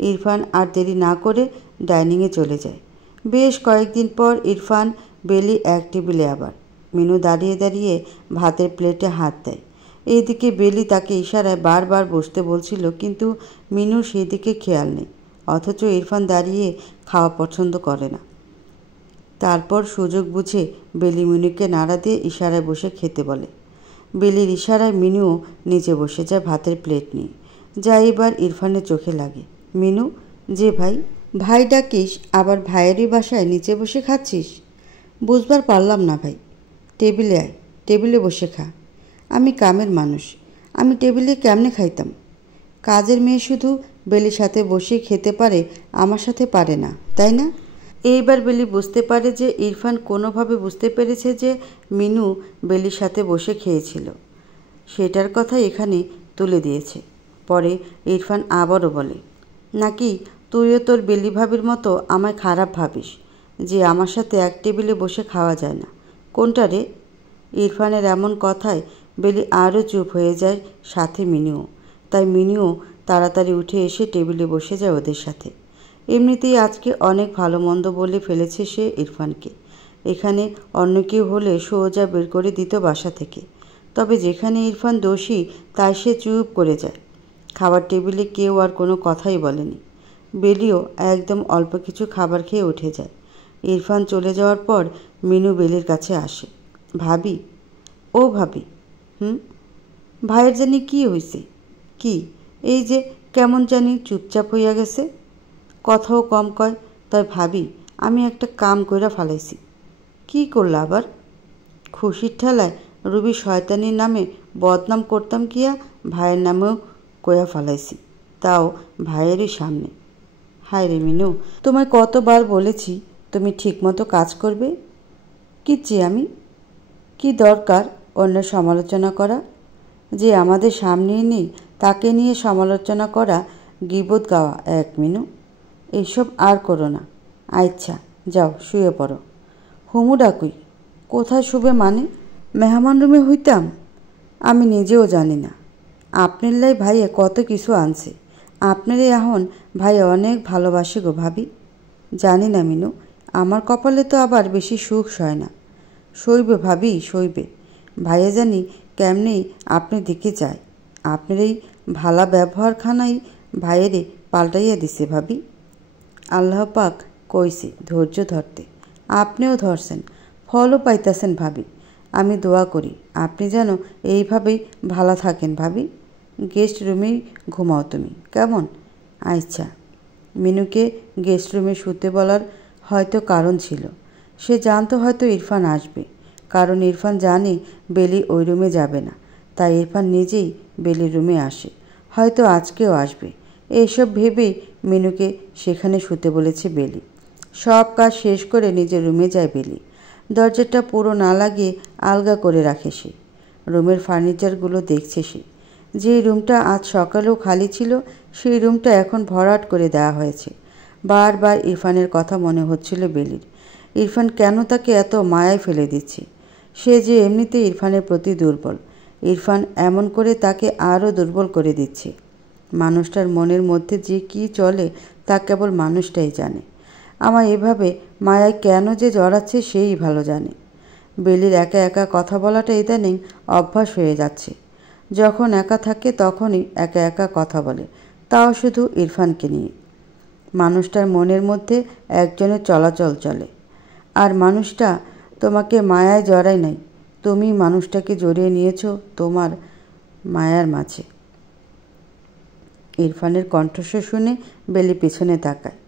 ইরফান আর দেরি না করে ডাইনিংয়ে চলে যায়। বেশ কয়েকদিন পর ইরফান, বেলি এক টেবিলে আবার। মিনু দাঁড়িয়ে দাঁড়িয়ে ভাতের প্লেটে হাত দেয়। এইদিকে বেলি তাকে ইশারায় বারবার বসতে বলছিল, কিন্তু মিনুর সেই দিকে খেয়াল নেই। অথচ ইরফান দাঁড়িয়ে খাওয়া পছন্দ করে না। তারপর সুযোগ বুঝে বেলি মিনুকে নাড়া দিয়ে ইশারায় বসে খেতে বলে। বেলির ইশারায় মিনুও নিচে বসে যায় ভাতের প্লেট নিয়ে, যা এবার ইরফানের চোখে লাগে। মিনু, যে ভাই, ভাই ডাকিস, আবার ভাইয়েরই বাসায় নিচে বসে খাচ্ছিস? বুঝবার পারলাম না ভাই। টেবিলে আয়, টেবিলে বসে খা। আমি কামের মানুষ, আমি টেবিলে কেমনে খাইতাম? কাজের মেয়ে শুধু বেলির সাথে বসেই খেতে পারে, আমার সাথে পারে না, তাই না? এইবার বেলি বুঝতে পারে যে ইরফান কোনোভাবে বুঝতে পেরেছে যে মিনু বেলির সাথে বসে খেয়েছিল। সেটার কথা এখানে তুলে দিয়েছে। পরে ইরফান আবারও বলে, নাকি তুইও তোর বেলি ভাবির মতো আমায় খারাপ ভাবিস যে আমার সাথে এক টেবিলে বসে খাওয়া যায় না? কোনটা রে? ইরফানের এমন কথায় বেলি আরও চুপ হয়ে যায়, সাথে মিনুও। তাই মিনুও তাড়াতাড়ি উঠে এসে টেবিলে বসে যায় ওদের সাথে। এমনিতেই আজকে অনেক ভালো মন্দ বলে ফেলেছে সে ইরফানকে। এখানে অন্য কেউ হলে সোজা বের করে দিত বাসা থেকে। তবে যেখানে ইরফান দোষী, তাই সে চুপ করে যায়। খাবার টেবিলে কেউ আর কোনো কথাই বলেনি। বেলিও একদম অল্প কিছু খাবার খেয়ে উঠে যায়। ইরফান চলে যাওয়ার পর মিনু বেলির কাছে আসে। ভাবি, ও ভাবি। ভাইয়ের জানি কি হয়েছে, কি এই যে কেমন জানি চুপচাপ হইয়া গেছে, কথাও কম কয়। তাই ভাবি আমি একটা কাম কইরা ফালাইছি। কি করলা আবার? খুশির ঠেলায় রুবি শয়তানির নামে বদনাম করতাম কিয়া ভাইয়ের নামেও কইয়া ফালাইছি, তাও ভাইয়েরই সামনে। হায় রে মিনু, তোমায় কতবার বলেছি তুমি ঠিকমতো কাজ করবে। কি চেয়ে আমি? কি দরকার অন্যের সমালোচনা করা? যে আমাদের সামনেই নেই তাকে নিয়ে সমালোচনা করা গীবত গাওয়া এক মিনু। এইসব আর করো না। আচ্ছা যাও শুয়ে পড়ো। হুমু ডাকুই? কোথায় শুবে মানে? মেহমান রুমে হইতাম? আমি নিজেও জানি না। আপনার লাই ভাইয়ে কত কিছু আনছে। আপনারই এখন ভাই অনেক ভালোবাসে গো ভাবি। জানি না মিনু, আমার কপালে তো আবার বেশি সুখ সয় না। সইবে ভাবি, সইবে। ভাইয়া জানি কেমনেই আপনি দিকে যায়। আপনার এই ভালা ব্যবহারখানাই ভাইয়েরে পাল্টাইয়া দিছে ভাবি। আল্লাহ পাক কইছে ধৈর্য ধরতে, আপনিও ধরছেন, ফলও পাইতেছেন ভাবি। আমি দোয়া করি আপনি যেন এইভাবেই ভালো থাকেন ভাবি। গেস্ট রুমেই ঘুমাও তুমি, কেমন? আচ্ছা। মিনুকে গেস্ট রুমে শুতে বলার হয়তো কারণ ছিল। সে জানতো হয়তো ইরফান আসবে, কারণ ইরফান জানে বেলি ওই রুমে যাবে না। তাই ইরফান নিজেই বেলির রুমে আসে, হয়তো আজকেও আসবে। এইসব ভেবেই মিনুকে সেখানে শুতে বলেছে বেলি। সব কাজ শেষ করে নিজের রুমে যায় বেলি। দরজাটা পুরো না লাগিয়ে আলগা করে রাখে সে। রুমের ফার্নিচারগুলো দেখছে সে। যে রুমটা আজ সকালেও খালি ছিল সেই রুমটা এখন ভরাট করে দেওয়া হয়েছে। বারবার ইরফানের কথা মনে হচ্ছিল বেলির। ইরফান কেন তাকে এত মায়ায় ফেলে দিচ্ছে? সে যে এমনিতে ইরফানের প্রতি দুর্বল, ইরফান এমন করে তাকে আরও দুর্বল করে দিচ্ছে। মানুষটার মনের মধ্যে যে কি চলে তা কেবল মানুষটাই জানে। আমার এভাবে মায়ায় কেন যে জড়াচ্ছে সেই ভালো জানে। বেলির একা একা কথা বলাটা ইদানিং অভ্যাস হয়ে যাচ্ছে। যখন একা থাকে তখনই একা একা কথা বলে, তাও শুধু ইরফানকে নিয়ে। মানুষটার মনের মধ্যে একজনের চলাচল চলে। আর মানুষটা তোমাকে মায়ায় জড়ায় নাই, তুমি মানুষটাকে জড়িয়ে নিয়েছো তোমার মায়ার মাঝে। ইরফানের কণ্ঠস্বর শুনে বেলি পিছনে তাকায়।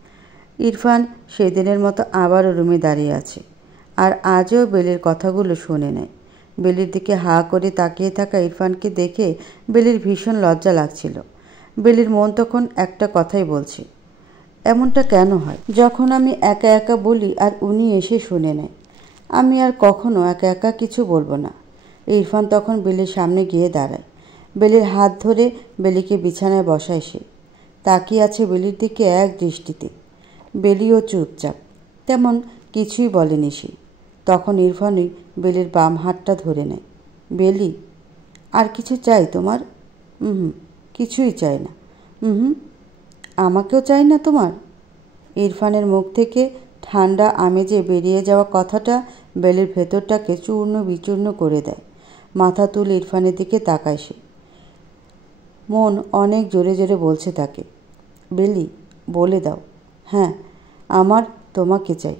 ইরফান সেদিনের মতো আবারও রুমে দাঁড়িয়ে আছে, আর আজও বেলির কথাগুলো শুনে নেয়। বেলির দিকে হা করে তাকিয়ে থাকা ইরফানকে দেখে বেলির ভীষণ লজ্জা লাগছিল। বেলির মন তখন একটা কথাই বলছে, এমনটা কেন হয় যখন আমি একা একা বলি আর উনি এসে শুনে নেয়? আমি আর কখনো একা একা কিছু বলবো না। ইরফান তখন বেলির সামনে গিয়ে দাঁড়ায়। বেলির হাত ধরে বেলিকে বিছানায় বসায় সে। তাকিয়ে আছে বেলির দিকে এক দৃষ্টিতে। বেলিও চুপচাপ, তেমন কিছুই বলেনি সে। তখন ইরফানই বেলির বাম হাতটা ধরে নেয়। বেলি, আর কিছু চাই তোমার? কিছুই চাই না। আমাকেও চাই না তোমার? ইরফানের মুখ থেকে ঠান্ডা আমেজে বেরিয়ে যাওয়া কথাটা বেলির ভেতরটাকে চূর্ণ বিচূর্ণ করে দেয়। মাথা তুলে ইরফানের দিকে তাকায় সে। মন অনেক জোরে জোরে বলছে তাকে, বেলি বলে দাও, হ্যাঁ আমার তোমাকে চাই।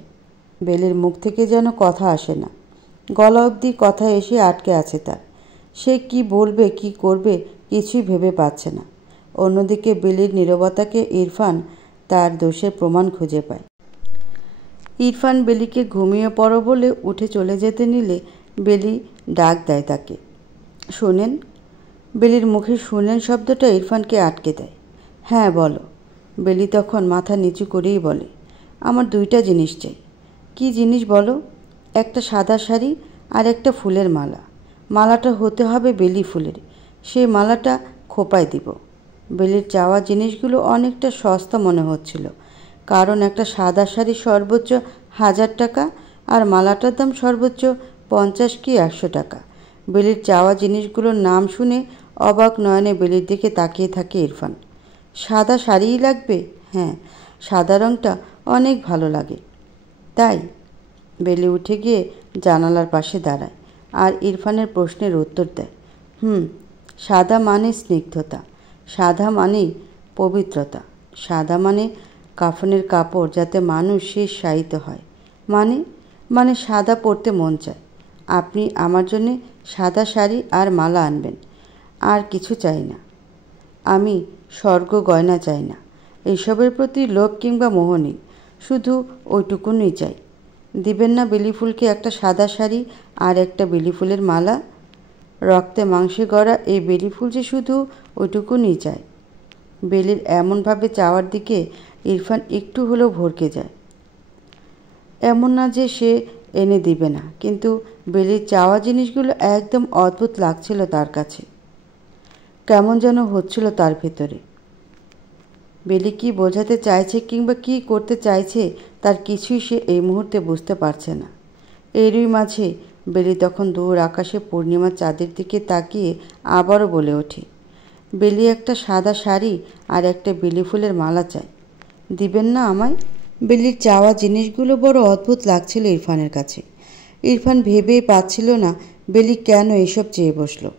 বেলির মুখ থেকে যেন কথা আসে না, গলা অবধি কথা এসে আটকে আছে তার। সে কি বলবে কি করবে কিছুই ভেবে পাচ্ছে না। অন্যদিকে বেলির নীরবতাকে ইরফান তার দোষের প্রমাণ খুঁজে পায়। ইরফান বেলিকে ঘুমিয়ে পড়ো বলে উঠে চলে যেতে নিলে বেলি ডাক দেয় তাকে, শোনেন। বেলির মুখে শুনেন শব্দটা ইরফানকে আটকে দেয়। হ্যাঁ বলো। বেলি তখন মাথা নিচু করেই বলে, আমার দুইটা জিনিস চাই। কি জিনিস বলো? একটা সাদা শাড়ি আর একটা ফুলের মালা। মালাটা হতে হবে বেলি ফুলের, সেই মালাটা খোপায় দিব। বেলির চাওয়া জিনিসগুলো অনেকটা সস্তা মনে হচ্ছিল, কারণ একটা সাদা শাড়ি সর্বোচ্চ 1000 টাকা আর মালাটার দাম সর্বোচ্চ 50 কি 100 টাকা। বেলির চাওয়া জিনিসগুলোর নাম শুনে অবাক নয়নে বেলির দিকে তাকিয়ে থাকে ইরফান। সাদা শাড়িই লাগবে? হ্যাঁ, সাদা রঙটা অনেক ভালো লাগে। তাই? বেলি উঠে গিয়ে জানালার পাশে দাঁড়ায় আর ইরফানের প্রশ্নের উত্তর দেয়, সাদা মানে স্নিগ্ধতা, সাদা মানেই পবিত্রতা, সাদা মানে কাফনের কাপড় যাতে মানুষ শেষ শায়িত হয়, মানে সাদা পরতে মন চায়। আপনি আমার জন্যে সাদা শাড়ি আর মালা আনবেন। আর কিছু চাই না। আমি স্বর্গ গয়না চাই না, এইসবের প্রতি লোভ কিংবা মোহ নেই, শুধু ওইটুকুনই চাই। দিবেন না বেলি ফুলকে একটা সাদা শাড়ি আর একটা বেলি ফুলের মালা? রক্তে মাংসে গড়া এই বেলি ফুল যে শুধু ওইটুকুনই চায়। বেলির এমনভাবে চাওয়ার দিকে ইরফান একটু হলেও ভরকে যায়। এমন না যে সে এনে দিবে না, কিন্তু বেলির চাওয়া জিনিসগুলো একদম অদ্ভুত লাগছিল তার কাছে। কেমন যেন হচ্ছিল তার ভেতরে। বেলি কি বোঝাতে চাইছে কিংবা কি করতে চাইছে তার কিছুই সে এই মুহূর্তে বুঝতে পারছে না। এরই মাঝে বেলি তখন দূর আকাশে পূর্ণিমার চাঁদের দিকে তাকিয়ে আবারও বলে ওঠে, বেলি একটা সাদা শাড়ি আর একটা বেলি ফুলের মালা চায়, দিবেন না আমায়? বেলির চাওয়া জিনিসগুলো বড় অদ্ভুত লাগছিল ইরফানের কাছে। ইরফান ভেবেই পাচ্ছিল না বেলি কেন এসব চেয়ে বসলো।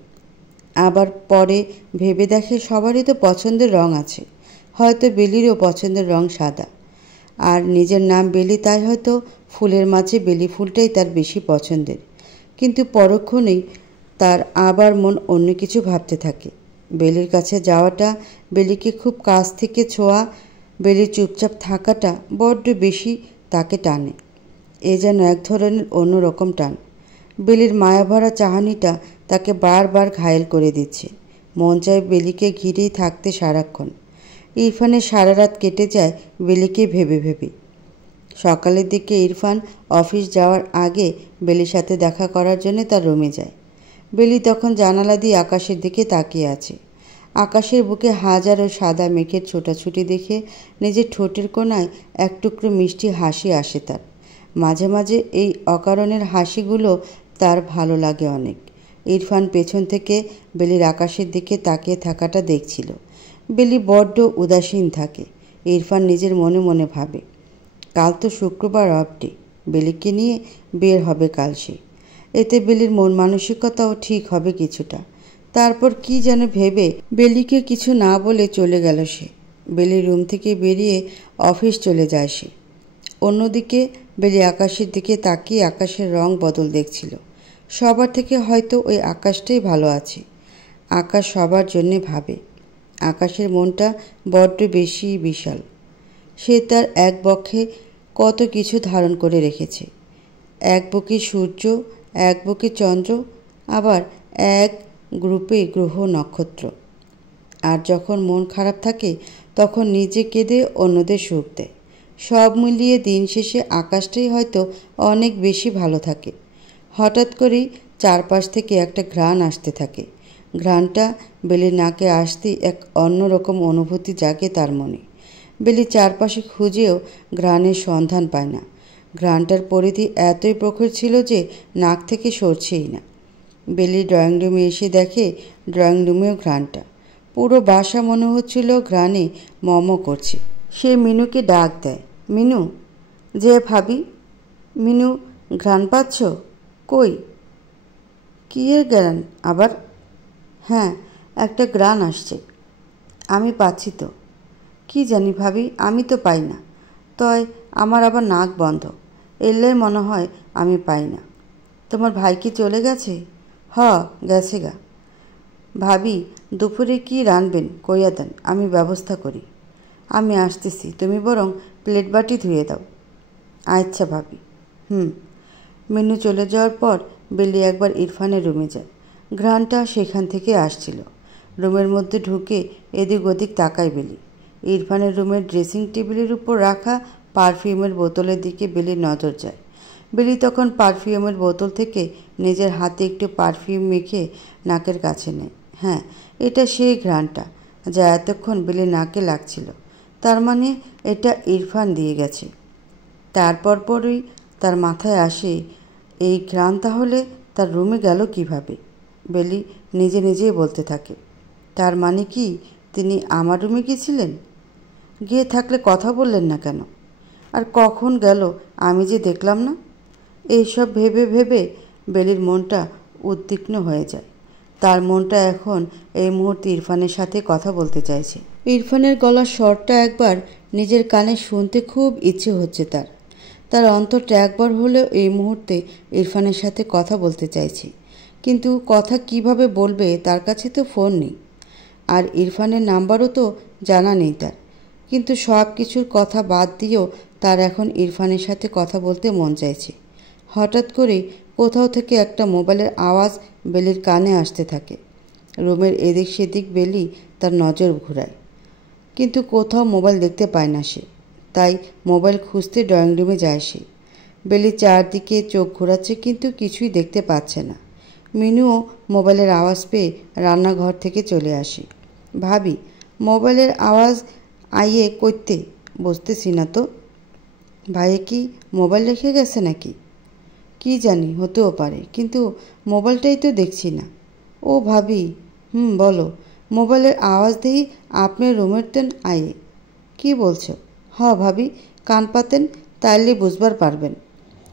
আবার পরে ভেবে দেখে সবারই তো পছন্দের রং আছে, হয়তো বেলিরও পছন্দের রং সাদা, আর নিজের নাম বেলি, তাই হয়তো ফুলের মাঝে বেলি ফুলটাই তার বেশি পছন্দের। কিন্তু পরক্ষণেই তার আবার মন অন্য কিছু ভাবতে থাকে। বেলির কাছে যাওয়াটা, বেলিকে খুব কাছ থেকে ছোঁয়া, বেলির চুপচাপ থাকাটা বড্ড বেশি তাকে টানে। এ যেন এক ধরনের অন্যরকম টান। বেলির মায়াভরা চাহনিটা তাকে বারবার ঘায়েল করে দিচ্ছে। মন চায় বেলিকে ঘিরেই থাকতে সারাক্ষণ। ইরফানের সারা রাত কেটে যায় বেলিকে ভেবে ভেবে। সকালের দিকে ইরফান অফিস যাওয়ার আগে বেলির সাথে দেখা করার জন্য তার রুমে যায়। বেলি তখন জানালা দিয়ে আকাশের দিকে তাকিয়ে আছে। আকাশের বুকে হাজারো সাদা মেঘের ছোটাছুটি দেখে নিজের ঠোঁটের কোণায় এক টুকরো মিষ্টি হাসি আসে তার। মাঝে মাঝে এই অকারণের হাসিগুলো তার ভালো লাগে অনেক। ইরফান পেছন থেকে বেলির আকাশের দিকে তাকিয়ে থাকাটা দেখছিল। বেলি বড্ড উদাসীন থাকে। ইরফান নিজের মনে মনে ভাবে, কাল তো শুক্রবার অফ ডে, বেলিকে নিয়ে বের হবে কাল সে। এতে বেলির মন মানসিকতাও ঠিক হবে কিছুটা। তারপর কি যেন ভেবে বেলিকে কিছু না বলে চলে গেল সে। বেলির রুম থেকে বেরিয়ে অফিস চলে যায় সে। অন্যদিকে বেলি আকাশের দিকে তাকিয়ে আকাশের রং বদল দেখছিল। সবার থেকে হয়তো ওই আকাশটাই ভালো আছে। আকাশ সবার জন্যে ভাবে। আকাশের মনটা বড্ড বেশি বিশাল। সে তার এক বক্ষে কত কিছু ধারণ করে রেখেছে। এক বুকে সূর্য, এক বুকে চন্দ্র, আবার এক গ্রুপে গ্রহ নক্ষত্র। আর যখন মন খারাপ থাকে তখন নিজে কেঁদে অন্যদের সুখ দেয়। সব মিলিয়ে দিন শেষে আকাশটাই হয়তো অনেক বেশি ভালো থাকে। হঠাৎ করেই চারপাশ থেকে একটা ঘ্রাণ আসতে থাকে। ঘ্রাণটা বেলির নাকে আসতেই এক অন্যরকম অনুভূতি জাগে তার মনে। বেলি চারপাশে খুঁজেও ঘ্রাণের সন্ধান পায় না। ঘ্রাণটার পরিধি এতই প্রখর ছিল যে নাক থেকে সরছেই না। বেলি ড্রয়িং রুমে এসে দেখে ড্রয়িং রুমেও ঘ্রাণটা। পুরো বাসা মনে হচ্ছিল ঘ্রাণে মম করছে। সে মিনুকে ডাক দেয়, মিনু, যে ভাবি, মিনু, ঘ্রাণ পাচ্ছ? কই? কি এর ঘ্রাণ আবার? হ্যাঁ, একটা ঘ্রাণ আসছে। আমি পাচ্ছি তো। কি জানি ভাবি, আমি তো পাই না। তয় আমার আবার নাক বন্ধ, এলেই মনে হয় আমি পাই না। তোমার ভাই কি চলে গেছে? গেছে গা। ভাবি, দুপুরে কি রানবেন কইয়া দেন, আমি ব্যবস্থা করি। আমি আসতেছি, তুমি বরং প্লেট বাটি ধুয়ে দাও। আচ্ছা ভাবি। মিনু চলে যাওয়ার পর বেলি একবার ইরফানের রুমে যায়। ঘ্রাণটা সেখান থেকে আসছিল। রুমের মধ্যে ঢুকে এদিক ওদিক তাকায় বেলি। ইরফানের রুমের ড্রেসিং টেবিলের উপর রাখা পারফিউমের বোতলের দিকে বেলির নজর যায়। বেলি তখন পারফিউমের বোতল থেকে নিজের হাতে একটু পারফিউম মেখে নাকের কাছে নেয়। হ্যাঁ, এটা সেই ঘ্রাণটা যা এতক্ষণ বেলির নাকে লাগছিল। তার মানে এটা ইরফান দিয়ে গেছে। তারপর পরই তার মাথায় আসে, এই ঘ্রাণ তাহলে তার রুমে গেল কিভাবে? বেলি নিজে নিজেই বলতে থাকে, তার মানে কি তিনি আমার রুমে গিয়েছিলেন? গিয়ে থাকলে কথা বললেন না কেন? আর কখন গেল আমি যে দেখলাম না? এইসব ভেবে ভেবে বেলির মনটা উদ্বিগ্ন হয়ে যায়। তার মনটা এখন এই মুহূর্তে ইরফানের সাথে কথা বলতে চাইছে। ইরফানের গলার স্বরটা একবার নিজের কানে শুনতে খুব ইচ্ছে হচ্ছে তার। তার অন্তরটা একবার হলেও এই মুহূর্তে ইরফানের সাথে কথা বলতে চাইছে। কিন্তু কথা কিভাবে বলবে, তার কাছে তো ফোন নেই, আর ইরফানের নাম্বারও তো জানা নেই তার। কিন্তু সব কিছুর কথা বাদ দিয়েও তার এখন ইরফানের সাথে কথা বলতে মন চাইছে। হঠাৎ করে কোথাও থেকে একটা মোবাইলের আওয়াজ বেলির কানে আসতে থাকে। রুমের এদিক সেদিক বেলি তার নজর ঘোরায়, কিন্তু কোথাও মোবাইল দেখতে পায় না সে। তাই মোবাইল খুঁজতে ড্রয়িং রুমে যায় সে। বেলি চারদিকে চোখ ঘোরাচ্ছে, কিন্তু কিছুই দেখতে পাচ্ছে না। মিনুও মোবাইলের আওয়াজ পেয়ে রান্নাঘর থেকে চলে আসে। ভাবি, মোবাইলের আওয়াজ আইয়ে করতে বুঝতেছি না তো। ভাইয়ে কি মোবাইল রেখে গেছে নাকি? কি জানি, হতেও পারে, কিন্তু মোবাইলটাই তো দেখছি না। ও ভাবি, বলো। মোবাইলের আওয়াজ দিই আপনার রুমের তেন আইয়ে। কি বলছো? ভাবি, কান পাতেন তাইলে বুঝবার পারবেন।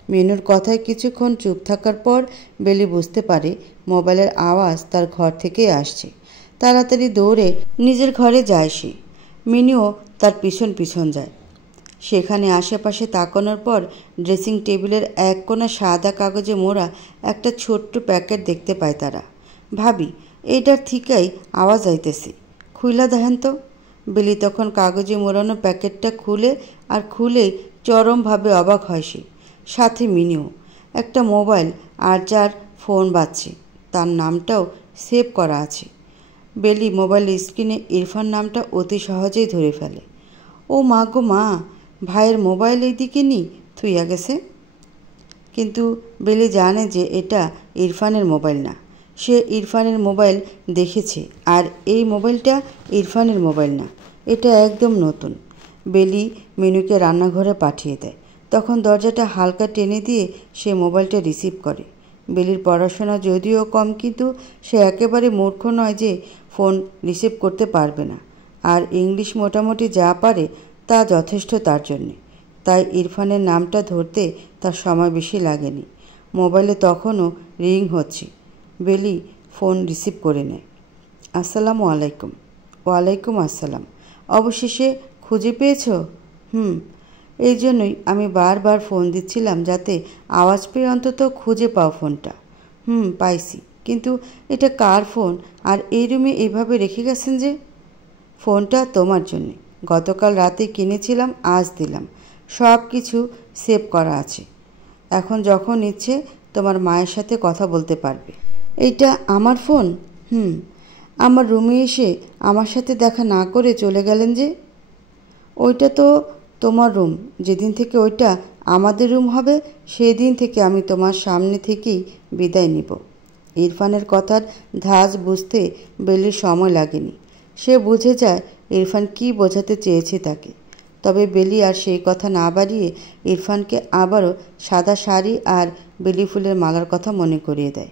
মিনুর কথায় কিছুক্ষণ চুপ থাকার পর বেলি বুঝতে পারে মোবাইলের আওয়াজ তার ঘর থেকেই আসছে। তাড়াতাড়ি দৌড়ে নিজের ঘরে যায় সে। মিনুও তার পিছন পিছন যায়। সেখানে আশেপাশে তাকানোর পর ড্রেসিং টেবিলের এক কোণা সাদা কাগজে মোড়া একটা ছোট্ট প্যাকেট দেখতে পায় তারা। ভাবি, এইটার থিকাই আওয়াজ আইতেছে, খুইলা দেখেন তো। বেলি তখন কাগজে মোড়ানো প্যাকেটটা খুলে চরমভাবে অবাক হয় সে। সাথে মিনিও একটা মোবাইল, আর যার ফোন বাজছে তার নামটাও সেভ করা আছে। বেলি মোবাইল স্ক্রিনে ইরফান নামটা অতি সহজেই ধরে ফেলে। ও মা গো মা, ভাইয়ের মোবাইল এইদিকে নি থুইয়া গেছে। কিন্তু বেলি জানে যে এটা ইরফানের মোবাইল না। সে ইরফানের মোবাইল দেখেছে, আর এই মোবাইলটা ইরফানের মোবাইল না, এটা একদম নতুন। বেলি মিনুকে রান্নাঘরে পাঠিয়ে দেয়। তখন দরজাটা হালকা টেনে দিয়ে সে মোবাইলটা রিসিভ করে। বেলির পড়াশোনা যদিও কম, কিন্তু সে একেবারে মূর্খ নয় যে ফোন রিসিভ করতে পারবে না। আর ইংলিশ মোটামুটি যা পারে তা যথেষ্ট তার জন্যে। তাই ইরফানের নামটা ধরতে তার সময় বেশি লাগেনি। মোবাইলে তখনও রিং হচ্ছে। বেলি ফোন রিসিভ করে নেয়। আসসালামু আলাইকুম। ওয়ালাইকুম আসসালাম। অবশেষে খুঁজে পেয়েছ? এই জন্যই আমি বারবার ফোন দিচ্ছিলাম, যাতে আওয়াজ পেয়ে অন্তত খুঁজে পাও ফোনটা। পাইছি, কিন্তু এটা কার ফোন, আর এই রুমে এইভাবে রেখে গেছেন যে? ফোনটা তোমার জন্যে, গতকাল রাতে কিনেছিলাম, আজ দিলাম। সব কিছু সেভ করা আছে। এখন যখন ইচ্ছে তোমার মায়ের সাথে কথা বলতে পারবে। এইটা আমার ফোন? আমার রুমে এসে আমার সাথে দেখা না করে চলে গেলেন যে? ওইটা তো তোমার রুম। যেদিন থেকে ওইটা আমাদের রুম হবে, সেই দিন থেকে আমি তোমার সামনে থেকেই বিদায় নিব। ইরফানের কথার ধাঁচ বুঝতে বেলির সময় লাগেনি। সে বুঝে যায় ইরফান কি বোঝাতে চেয়েছে তাকে। তবে বেলি আর সেই কথা না বাড়িয়ে ইরফানকে আবারও সাদা শাড়ি আর বেলি ফুলের মালার কথা মনে করিয়ে দেয়।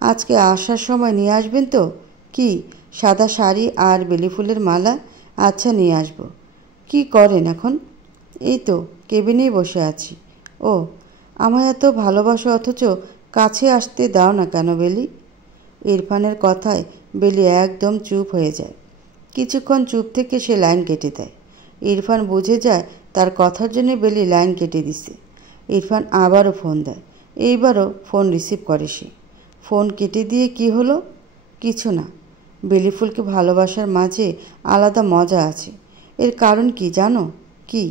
আজকে আসার সময় নিয়ে আসবেন তো? কি, সাদা শাড়ি আর বেলি ফুলের মালা? আচ্ছা, নিয়ে আসবো। কি করেন এখন? এই তো কেবিনেই বসে আছি। ও, আমায় এত ভালোবাসো, অথচ কাছে আসতে দাও না কেন বেলি? ইরফানের কথায় বেলি একদম চুপ হয়ে যায়। কিছুক্ষণ চুপ থেকে সে লাইন কেটে দেয়। ইরফান বুঝে যায় তার কথার জন্য বেলি লাইন কেটে দিছে। ইরফান আবারও ফোন দেয়। এইবারও ফোন রিসিভ করে সে। ফোন কেটে দিয়ে কি হলো? কিছু না। বেলি ফুলকে ভালোবাসার মাঝে আলাদা মজা আছে। এর কারণ কি জানো? কি?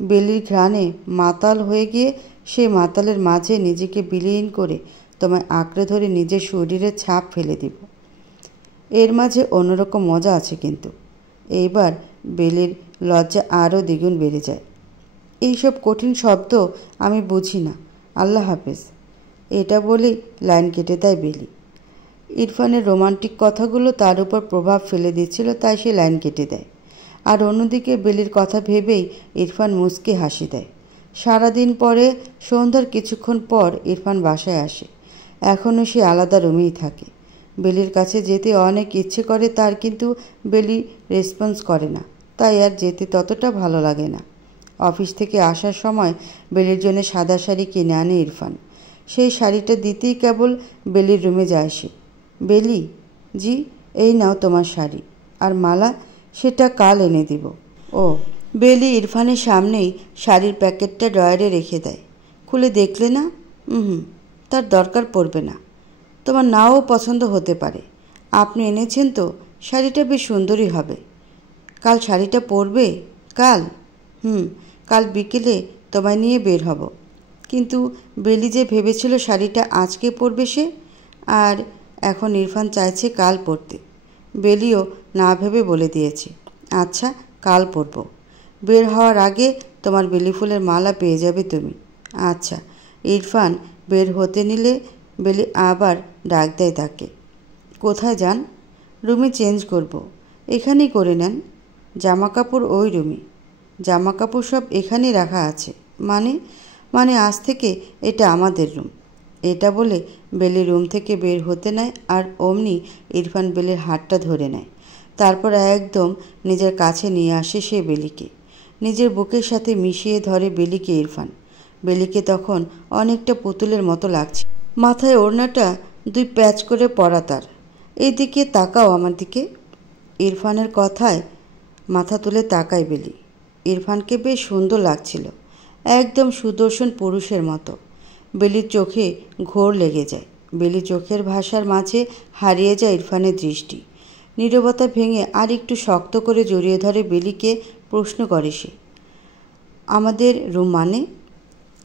বেলির ঘ্রাণে মাতাল হয়ে গিয়ে সেই মাতালের মাঝে নিজেকে বিলীন করে তোমায় আঁকড়ে ধরে নিজের শরীরের ছাপ ফেলে দিব। এর মাঝে অন্যরকম মজা আছে। কিন্তু এইবার বেলির লজ্জা আরও দ্বিগুণ বেড়ে যায়। এইসব কঠিন শব্দ আমি বুঝি না। আল্লাহ হাফেজ। এটা বলেই লাইন কেটে দেয় বেলি। ইরফানের রোমান্টিক কথাগুলো তার উপর প্রভাব ফেলে দিচ্ছিল, তাই সে লাইন কেটে দেয়। আর অন্যদিকে বেলির কথা ভেবেই ইরফান মুচকি হাসি দেয়। সারাদিন পরে সন্ধ্যার কিছুক্ষণ পর ইরফান বাসায় আসে। এখনও সে আলাদা রুমেই থাকে। বেলির কাছে যেতে অনেক ইচ্ছে করে তার, কিন্তু বেলি রেসপন্স করে না, তাই আর যেতে ততটা ভালো লাগে না। অফিস থেকে আসার সময় বেলির জন্য সাদা শাড়ি কিনে আনে ইরফান। সেই শাড়িটা দিতেই কেবল বেলির রুমে যায় সে। বেলি, জি, এই নাও তোমার শাড়ি। আর মালা? সেটা কাল এনে দিব। ও। বেলি ইরফানের সামনেই শাড়ির প্যাকেটটা ড্রয়ারে রেখে দেয়। খুলে দেখলে না? তার দরকার পড়বে না। তোমার নাও পছন্দ হতে পারে। আপনি এনেছেন তো, শাড়িটা বেশ সুন্দরই হবে। কাল শাড়িটা পরবে? কাল? কাল বিকেলে তোমায় নিয়ে বের হব। কিন্তু বেলি যে ভেবেছিল শাড়িটা আজকে পরবে সে, আর এখন ইরফান চাইছে কাল পরতে। বেলিও না ভেবে বলে দিয়েছে, আচ্ছা কাল পরব। বের হওয়ার আগে তোমার বেলি ফুলের মালা পেয়ে যাবে তুমি। আচ্ছা। ইরফান বের হতে নিলে বেলি আবার ডাক দেয় তাকে। কোথায় যান? রুমে চেঞ্জ করব। এখানেই করে নেন। জামা কাপড় ওই রুমে। জামা কাপড় সব এখানেই রাখা আছে। মানে? মানে আজ থেকে এটা আমাদের রুম। এটা বলে বেলি রুম থেকে বের হতে নেয়, আর অমনি ইরফান বেলির হাতটা ধরে নেয়। তারপর একদম নিজের কাছে নিয়ে আসে সে বেলিকে। নিজের বুকের সাথে মিশিয়ে ধরে বেলিকে ইরফান। বেলিকে তখন অনেকটা পুতুলের মতো লাগছে। মাথায় ওড়নাটা 2 প্যাচ করে পরা তার। এইদিকে তাকাও আমার দিকে। ইরফানের কথায় মাথা তুলে তাকায় বেলি। ইরফানকে বেশ সুন্দর লাগছিল, একদম সুদর্শন পুরুষের মতো। বেলির চোখে ঘোর লেগে যায়। বেলির চোখের ভাষার মাঝে হারিয়ে যায় ইরফানের দৃষ্টি। নীরবতা ভেঙে আর একটু শক্ত করে জড়িয়ে ধরে বেলিকে। প্রশ্ন করে সে, আমাদের রুম মানে?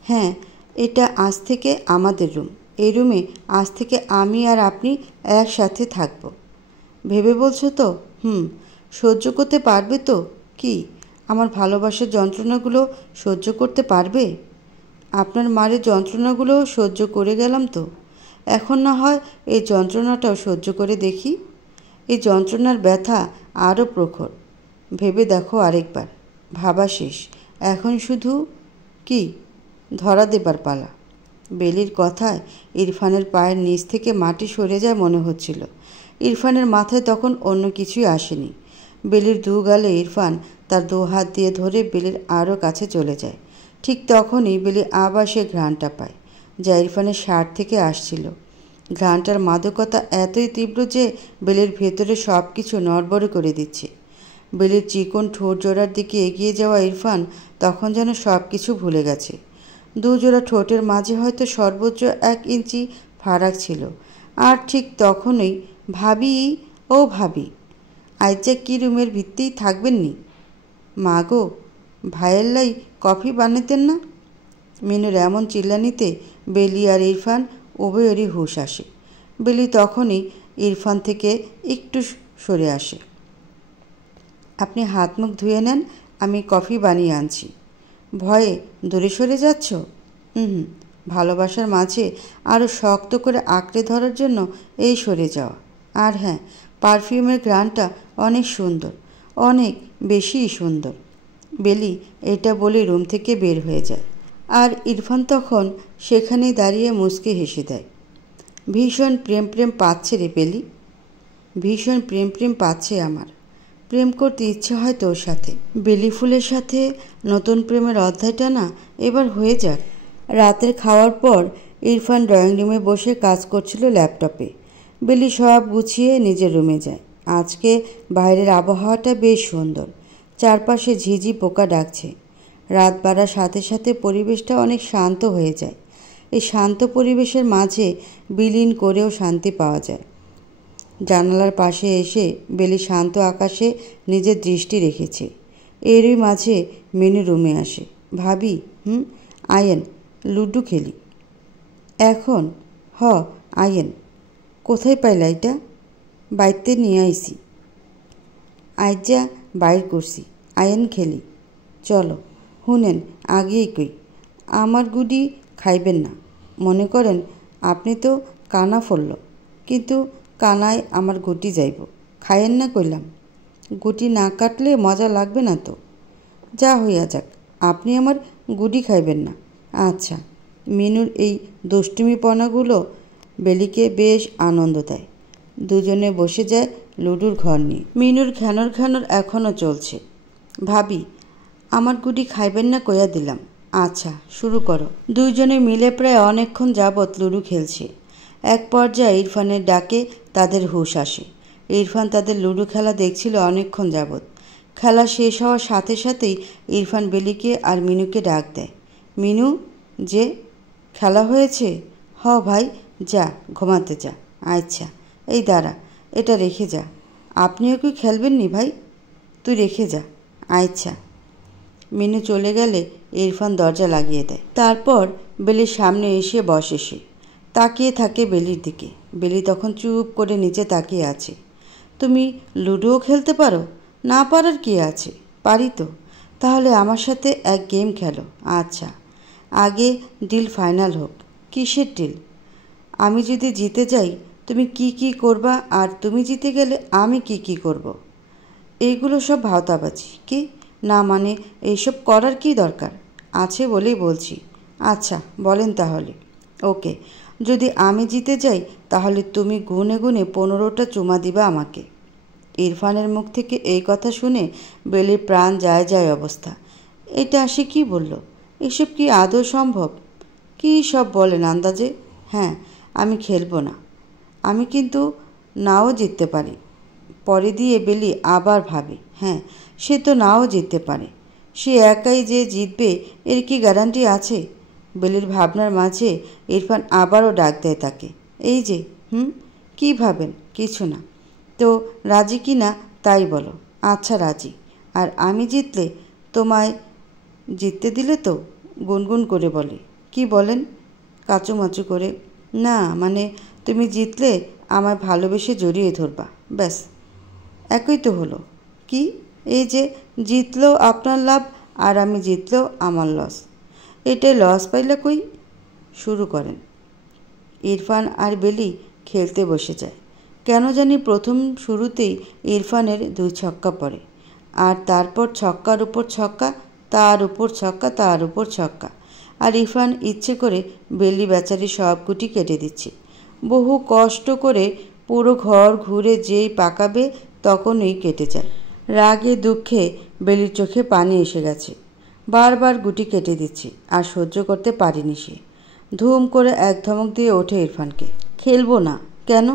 হ্যাঁ, এটা আজ থেকে আমাদের রুম। এই রুমে আজ থেকে আমি আর আপনি একসাথে থাকব। ভেবে বলছো তো? সহ্য করতে পারবে তো? কি আমার ভালোবাসার যন্ত্রণাগুলো সহ্য করতে পারবে? আপনার মায়ের যন্ত্রণাগুলো সহ্য করে গেলাম তো, এখন না হয় এই যন্ত্রণাটাও সহ্য করে দেখি। এই যন্ত্রণার ব্যথা আরও প্রখর। ভেবে দেখো আরেকবার। ভাবা শেষ, এখন শুধু কি ধরা দেবার পালা। বেলির কথায় ইরফানের পায়ের নিচ থেকে মাটি সরে যায় মনে হচ্ছিল। ইরফানের মাথায় তখন অন্য কিছুই আসেনি। বেলির 2 গালে ইরফান তার 2 হাত দিয়ে ধরে বেলির আরও কাছে চলে যায়। ঠিক তখনই বেলি আবার সে ঘ্রাণটা পায়, যা ইরফানের শার্ট থেকে আসছিল। ঘ্রাণটার মাদকতা এতই তীব্র যে বেলির ভেতরে সব কিছু নড়বড়ে করে দিচ্ছে। বেলির চিকন ঠোঁট জোড়ার দিকে এগিয়ে যাওয়া ইরফান তখন যেন সব কিছু ভুলে গেছে। 2 জোড়া ঠোঁটের মাঝে হয়তো সর্বোচ্চ 1 ইঞ্চি ফারাক ছিল। আর ঠিক তখনই ভাবি, ও ভাবি, আইজা কি রুমের ভিত্তিই থাকবেননি? মা গো, ভাইয়ের লাই কফি বানাতেন না? মিনুর এমন চিল্লানিতে বেলি আর ইরফান উভয়েরই হুঁশ আসে। বেলি তখনই ইরফান থেকে একটু সরে আসে। আপনি হাত মুখ ধুয়ে নেন, আমি কফি বানিয়ে আনছি। ভয়ে দূরে সরে যাচ্ছ? ভালোবাসার মাঝে আরও শক্ত করে আঁকড়ে ধরার জন্য এই সরে যাওয়া। আর হ্যাঁ, পারফিউমের ঘ্রাণটা অনেক সুন্দর, অনেক বেশি সুন্দর। বেলি এটা বলে রুম থেকে বের হয়ে যায়, আর ইরফান তখন সেখানেই দাঁড়িয়ে মুচকি হেসে দেয়। ভীষণ প্রেম প্রেম পাচ্ছে রে বেলি, ভীষণ প্রেম প্রেম পাচ্ছে আমার। প্রেম করতে ইচ্ছে হয় তোর সাথে। বেলি ফুলের সাথে নতুন প্রেমের অধ্যায়টা না এবার হয়ে যাক। রাতের খাওয়ার পর ইরফান ড্রয়িং রুমে বসে কাজ করছিল ল্যাপটপে। বেলি সব গুছিয়ে নিজের রুমে যায়। আজকে বাইরের আবহাওয়াটা বেশ সুন্দর, চারপাশে ঝিঝি পোকা ডাকছে। রাত বাড়ার সাথে সাথে পরিবেশটা অনেক শান্ত হয়ে যায়। এই শান্ত পরিবেশের মাঝে বিলীন করেও শান্তি পাওয়া যায়। জানালার পাশে এসে বেলি শান্ত আকাশে নিজের দৃষ্টি রেখেছে। এরই মাঝে মিনু রুমে আসে। ভাবি, আয়েন লুডু খেলি। এখন? আয়েন। কোথায় পাইলা এটা? বাইতে নিয়ে আইসি। আইজা বাইর করছি, আয়েন খেলি। চলো। শুনেন, আগেই কই, আমার গুডি খাইবেন না। মনে করেন আপনি তো কানা ফলল, কিন্তু কানায় আমার গুটি যাইব। খাইয়েন না কইলাম। গুটি না কাটলে মজা লাগবে না তো। যা হইয়া যাক, আপনি আমার গুটি খাইবেন না। আচ্ছা। মিনুর এই দুষ্টুমিপনাগুলো বেলিকে বেশ আনন্দ দেয়। দুজনে বসে যায় লুডুর ঘর নিয়ে। মিনুর ঘ্যানর ঘ্যানর এখনও চলছে। ভাবি, আমার গুটি খাইবেন না কইয়া দিলাম। আচ্ছা, শুরু করো। দুইজনে মিলে প্রায় অনেকক্ষণ যাবৎ লুডু খেলছে। এক পর্যায়ে ইরফানের ডাকে তাদের হুঁশ আসে। ইরফান তাদের লুডো খেলা দেখছিল অনেকক্ষণ যাবৎ। খেলা শেষ হওয়ার সাথে সাথেই ইরফান বেলিকে আর মিনুকে ডাক দেয়। মিনু, যে খেলা হয়েছে? ভাই, যা ঘুমাতে যা। আচ্ছা, এই দাঁড়া, এটা রেখে যা। আপনিও কি খেলবেন নি ভাই? তুই রেখে যা। আচ্ছা। মিনু চলে গেলে ইরফান দরজা লাগিয়ে দেয়। তারপর বেলির সামনে এসে বসে সে। তাকিয়ে থাকে বেলির দিকে। বেলি তখন চুপ করে নিচে তাকিয়ে আছে। তুমি লুডোও খেলতে পারো? না পারার কি আছে, পারি তো। তাহলে আমার সাথে এক গেম খেলো। আচ্ছা, আগে ডিল ফাইনাল হোক। কিসের ডিল? আমি যদি জিতে যাই তুমি কি কি করবা, আর তুমি জিতে গেলে আমি কি কি করব? এইগুলো সব ভাওতাবাজি। কি না, মানে এইসব করার কি দরকার আছে বলেই বলছি। আচ্ছা বলেন তাহলে। ওকে, যদি আমি জিতে যাই তাহলে তুমি গুনে গুনে 15টা চুমা দিবা আমাকে। ইরফানের মুখ থেকে এই কথা শুনে বেলির প্রাণ যায় যায় অবস্থা। এটা সে কি বলল? এসব কি আদৌ সম্ভব? কী সব বলেন আন্দাজে। হ্যাঁ, আমি খেলবো না। আমি কিন্তু নাও জিততে পারি। পরে দিয়ে বেলি আবার ভাবে, হ্যাঁ সে তো নাও জিততে পারে। সে একাই যে জিতবে এর কি গ্যারান্টি আছে? বেলির ভাবনার মাঝে ইরফান আবারও ডাক দেয় তাকে। এই যে, কি ভাবেন? কিছু না। তো রাজি কি না তাই বলো। আচ্ছা রাজি। আর আমি জিতলে তোমায় জিততে দিলে তো? গুনগুন করে বলে। কি বলেন? কাচুমাচু করে। না মানে তুমি জিতলে আমায় ভালোবেসে জড়িয়ে ধরবা, ব্যাস। একই তো হলো। কি? এই যে জিতলেও আপনার লাভ আর আমি জিতলেও আমার লস। এটাই লস পাইলে কই? শুরু করেন। ইরফান আর বেলি খেলতে বসে যায়। কেন জানি প্রথম শুরুতেই ইরফানের 2 ছক্কা পড়ে, আর তারপর ছক্কার উপর ছক্কা, তার উপর ছক্কা, তার উপর ছক্কা। আর ইরফান ইচ্ছে করে বেলি বেচারি সব গুটি কেটে দিচ্ছে। বহু কষ্ট করে পুরো ঘর ঘুরে যেই পাকাবে তখনই কেটে যায়। রাগে দুঃখে বেলির চোখে পানি এসে গেছে। বারবার গুটি কেটে দিচ্ছে, আর সহ্য করতে পারেনি সে। ধুম করে এক ধমক দিয়ে ওঠে ইরফানকে। খেলবো না। কেন?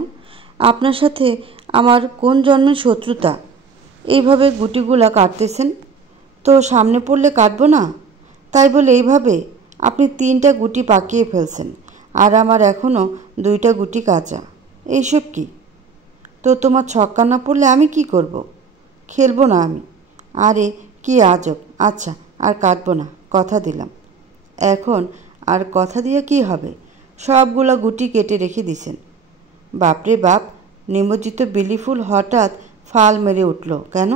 আপনার সাথে আমার কোন জন্মের শত্রুতা? এইভাবে গুটিগুলা কাটতেছেন তো সামনে পড়লে কাটবো না? তাই বলে এইভাবে আপনি 3টা গুটি পাকিয়ে ফেলছেন, আর আমার এখনও 2টা গুটি কাঁচা। এইসব কি? তো তোমার ছক্কা না পড়লে আমি কি করব? খেলবো না আমি। আরে কি আজব। আচ্ছা, আর কাটবো না, কথা দিলাম। এখন আর কথা দিয়ে কি হবে? সবগুলা গুটি কেটে রেখে দিছেন। বাপরে বাপ! নিমজ্জিত বেলিফুল হঠাৎ ফাল মেরে উঠল কেন?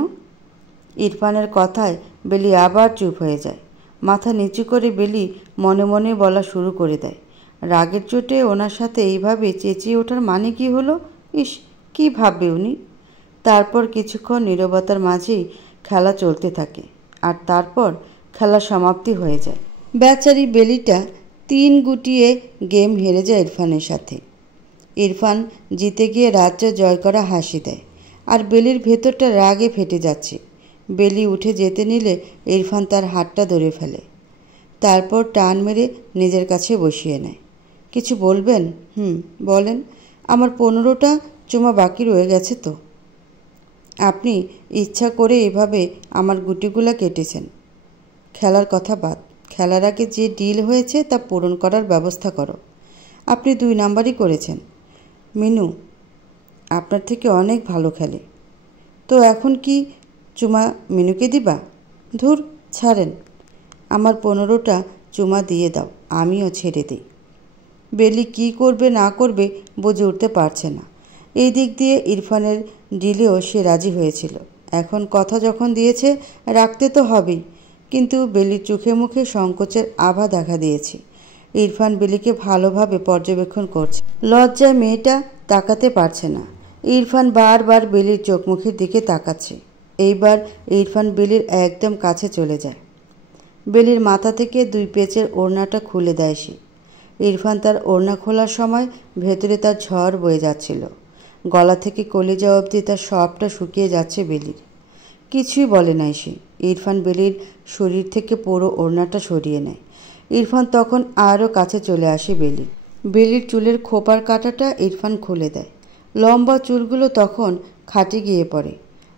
ইরফানের কথায় বেলি আবার চুপ হয়ে যায়। মাথা নিচু করে বেলি মনে মনে বলা শুরু করে দেয়, রাগের চোটে ওনার সাথে এইভাবে চেঁচিয়ে ওঠার মানে কি হলো? ইস, কি ভাববে উনি? তারপর কিছুক্ষণ নীরবতার মাঝেই খেলা চলতে থাকে, আর তারপর খেলা সমাপ্তি হয়ে যায়। বেচারি বেলিটা 3 গুটিয়ে গেম হেরে যায় ইরফানের সাথে। ইরফান জিতে গিয়ে রাজ্য জয় করা হাসি দেয়, আর বেলির ভেতরটা রাগে ফেটে যাচ্ছে। বেলি উঠে যেতে নিলে ইরফান তার হাতটা ধরে ফেলে। তারপর টান মেরে নিজের কাছে বসিয়ে নেয়। কিছু বলবেন? বলেন। আমার 15টা চুমা বাকি রয়ে গেছে তো। আপনি ইচ্ছা করে এভাবে আমার গুটিগুলা কেটেছেন। খেলার কথা বাদ। খেলার আগে যে ডিল হয়েছে তা পূরণ করার ব্যবস্থা করো। আপনি 2 নাম্বারই করেছেন। মিনু আপনার থেকে অনেক ভালো খেলে। তো এখন কি চুমা মিনুকে দিবা? ধুর, ছাড়েন। আমার 15টা চুমা দিয়ে দাও, আমিও ছেড়ে দিই। বেলি কি করবে না করবে বুঝে উঠতে পারছে না। এই দিক দিয়ে ইরফানের ডিলেও সে রাজি হয়েছিল। এখন কথা যখন দিয়েছে রাখতে তো হবেই। কিন্তু বেলির চোখে মুখে সংকোচের আভা দেখা দিয়েছে। ইরফান বেলিকে ভালোভাবে পর্যবেক্ষণ করছে। লজ্জায় মেয়েটা তাকাতে পারছে না। ইরফান বারবার বেলির চোখ মুখের দিকে তাকাচ্ছে। এইবার ইরফান বেলির একদম কাছে চলে যায়। বেলির মাথা থেকে 2 পেঁচের ওড়নাটা খুলে দেয় সে। ইরফান তার ওড়না খোলার সময় ভেতরে তার ঝড় বয়ে যাচ্ছিল। গলা থেকে কলিজা অবধি তার সবটা শুকিয়ে যাচ্ছে বেলির। কিছুই বলে নাই সে। ইরফান বেলির শরীর থেকে পুরো ওড়নাটা সরিয়ে নেয়। ইরফান তখন আরও কাছে চলে আসে বেলির। বেলির চুলের খোপার কাঁটাটা ইরফান খুলে দেয়। লম্বা চুলগুলো তখন খাটে গিয়ে পড়ে।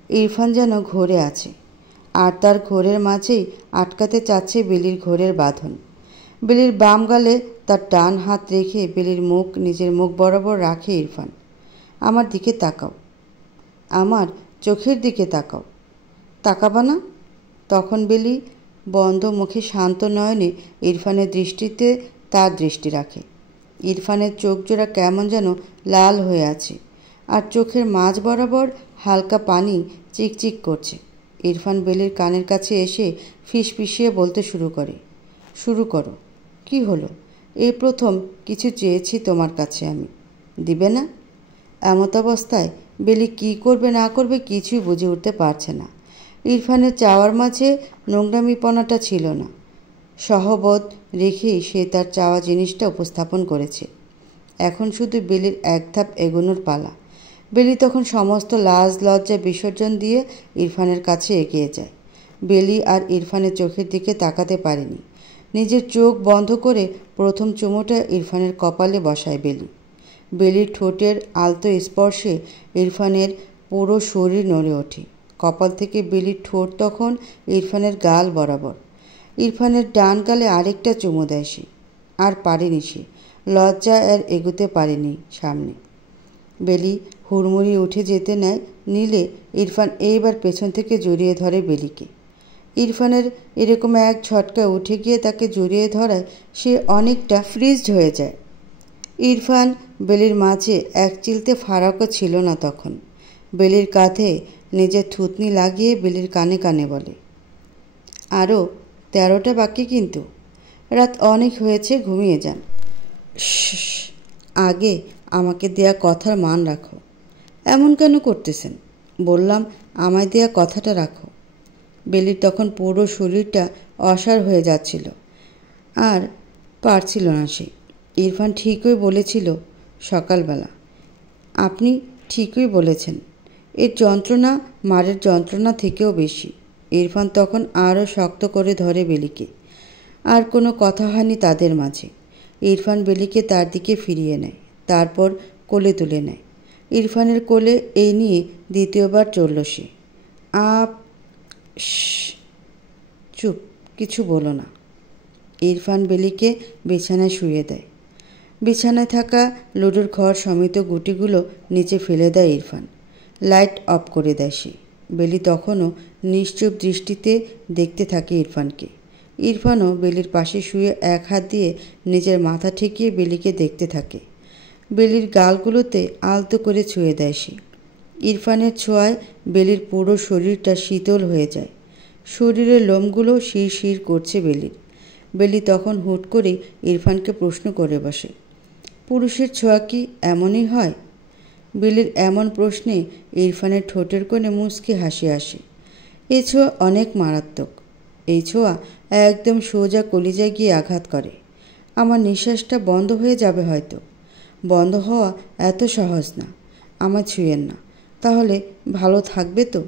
ইরফান যেন ঘোরে আছে, আর তার ঘোরের মাঝেই আটকাতে চাচ্ছে বেলির ঘোরের বাঁধন। বেলির বাম গালে তার ডান হাত রেখে বেলির মুখ নিজের মুখ বরাবর রাখে ইরফান। আমার দিকে তাকাও, আমার চোখের দিকে তাকাও। তাকাবা না? তখন বেলি বন্ধ মুখে শান্ত নয়নে ইরফানের দৃষ্টিতে তার দৃষ্টি রাখে। ইরফানের চোখ জোড়া কেমন যেন লাল হয়ে আছে, আর চোখের মাঝ বরাবর হালকা পানি চিকচিক করছে। ইরফান বেলির কানের কাছে এসে ফিসফিসিয়ে বলতে শুরু করো। কি হলো? এই প্রথম কিছু চেয়েছি তোমার কাছে আমি, দিবে না? এমত অবস্থায় বেলি কি করবে না করবে কিছুই বুঝে উঠতে পারছে না। ইরফানের চাওয়ার মাঝে নোংরামিপনাটা ছিল না, সহবোধ রেখেই সে তার চাওয়া জিনিসটা উপস্থাপন করেছে। এখন শুধু বেলির এক ধাপ এগোনোর পালা। বেলি তখন সমস্ত লাজ লজ্জা বিসর্জন দিয়ে ইরফানের কাছে এগিয়ে যায়। বেলি আর ইরফানের চোখের দিকে তাকাতে পারেনি। নিজের চোখ বন্ধ করে প্রথম চুমুটা ইরফানের কপালে বসায় বেলি। বেলির ঠোঁটের আলতো স্পর্শে ইরফানের পুরো শরীর নড়ে ওঠে। কপাল থেকে বেলির ঠোঁট তখন ইরফানের গাল বরাবর। ইরফানের ডান গালে আরেকটা চুমু দেয় সে। আর পারেনি সে, লজ্জায় আর এগোতে পারেনি সামনে। বেলি হুড়মুড়ি উঠে যেতে নিলে ইরফান এইবার পেছন থেকে জড়িয়ে ধরে বেলিকে। ইরফানের এরকম এক ঝটকায় উঠে গিয়ে তাকে জড়িয়ে ধরায় সে অনেকটা ফ্রিজড হয়ে যায়। ইরফান বেলির মাঝে এক চিলতে ফারাকও ছিল না তখন। বেলির কাঁধে নিজের থুতনি লাগিয়ে বেলির কানে কানে বলে, আরও 13টা বাকি কিন্তু, রাত অনেক হয়েছে, ঘুমিয়ে যান। আগে আমাকে দেয়া কথার মান রাখো। এমন কেন করতেছেন? বললাম আমায় দেয়া কথাটা রাখো। বেলির তখন পুরো শরীরটা অসাড় হয়ে যাচ্ছিল, আর পারছিল না সে। ইরফান ঠিকই বলেছিল সকালবেলা। আপনি ঠিকই বলেছেন, এর যন্ত্রণা মারের যন্ত্রণা থেকেও বেশি। ইরফান তখন আরও শক্ত করে ধরে বেলিকে। আর কোনো কথা হয়নি তাদের মাঝে। ইরফান বেলিকে তার দিকে ফিরিয়ে নেয়, তারপর কোলে তুলে নেয়। ইরফানের কোলে এই নিয়ে দ্বিতীয়বার চলল সে। চুপ, কিছু বলো না। ইরফান বেলিকে বিছানায় শুয়ে দেয়। বিছানায় থাকা লুডোর ঘর সমেত গুটিগুলো নিচে ফেলে দেয় ইরফান। লাইট অফ করে দেয় সে। বেলি তখনও নিশ্চুপ দৃষ্টিতে দেখতে থাকে ইরফানকে। ইরফানও বেলির পাশে শুয়ে এক হাত দিয়ে নিজের মাথা ঠেকিয়ে বেলিকে দেখতে থাকে। বেলির গালগুলোতে আলতো করে ছুঁয়ে দেয় সে। ইরফানের ছোঁয়ায় বেলির পুরো শরীরটা শীতল হয়ে যায়। শরীরের লোমগুলো শিরশির করছে বেলির। বেলি তখন হুট করে ইরফানকে প্রশ্ন করে বসে, পুরুষের ছোঁয়া কি এমনই হয়? বেলির এমন প্রশ্নে ইরফানের ঠোঁটের কোণে মুচকি হাসি আসে। এই ছোঁয়া অনেক মারাত্মক। এই ছোঁয়া একদম সোজা কলিজায় গিয়ে আঘাত করে। আমার নিঃশ্বাসটা বন্ধ হয়ে যাবে হয়তো। বন্ধ হওয়া এত সহজ না। আমার ছুঁয়েন না, তাহলে ভালো থাকবে তো?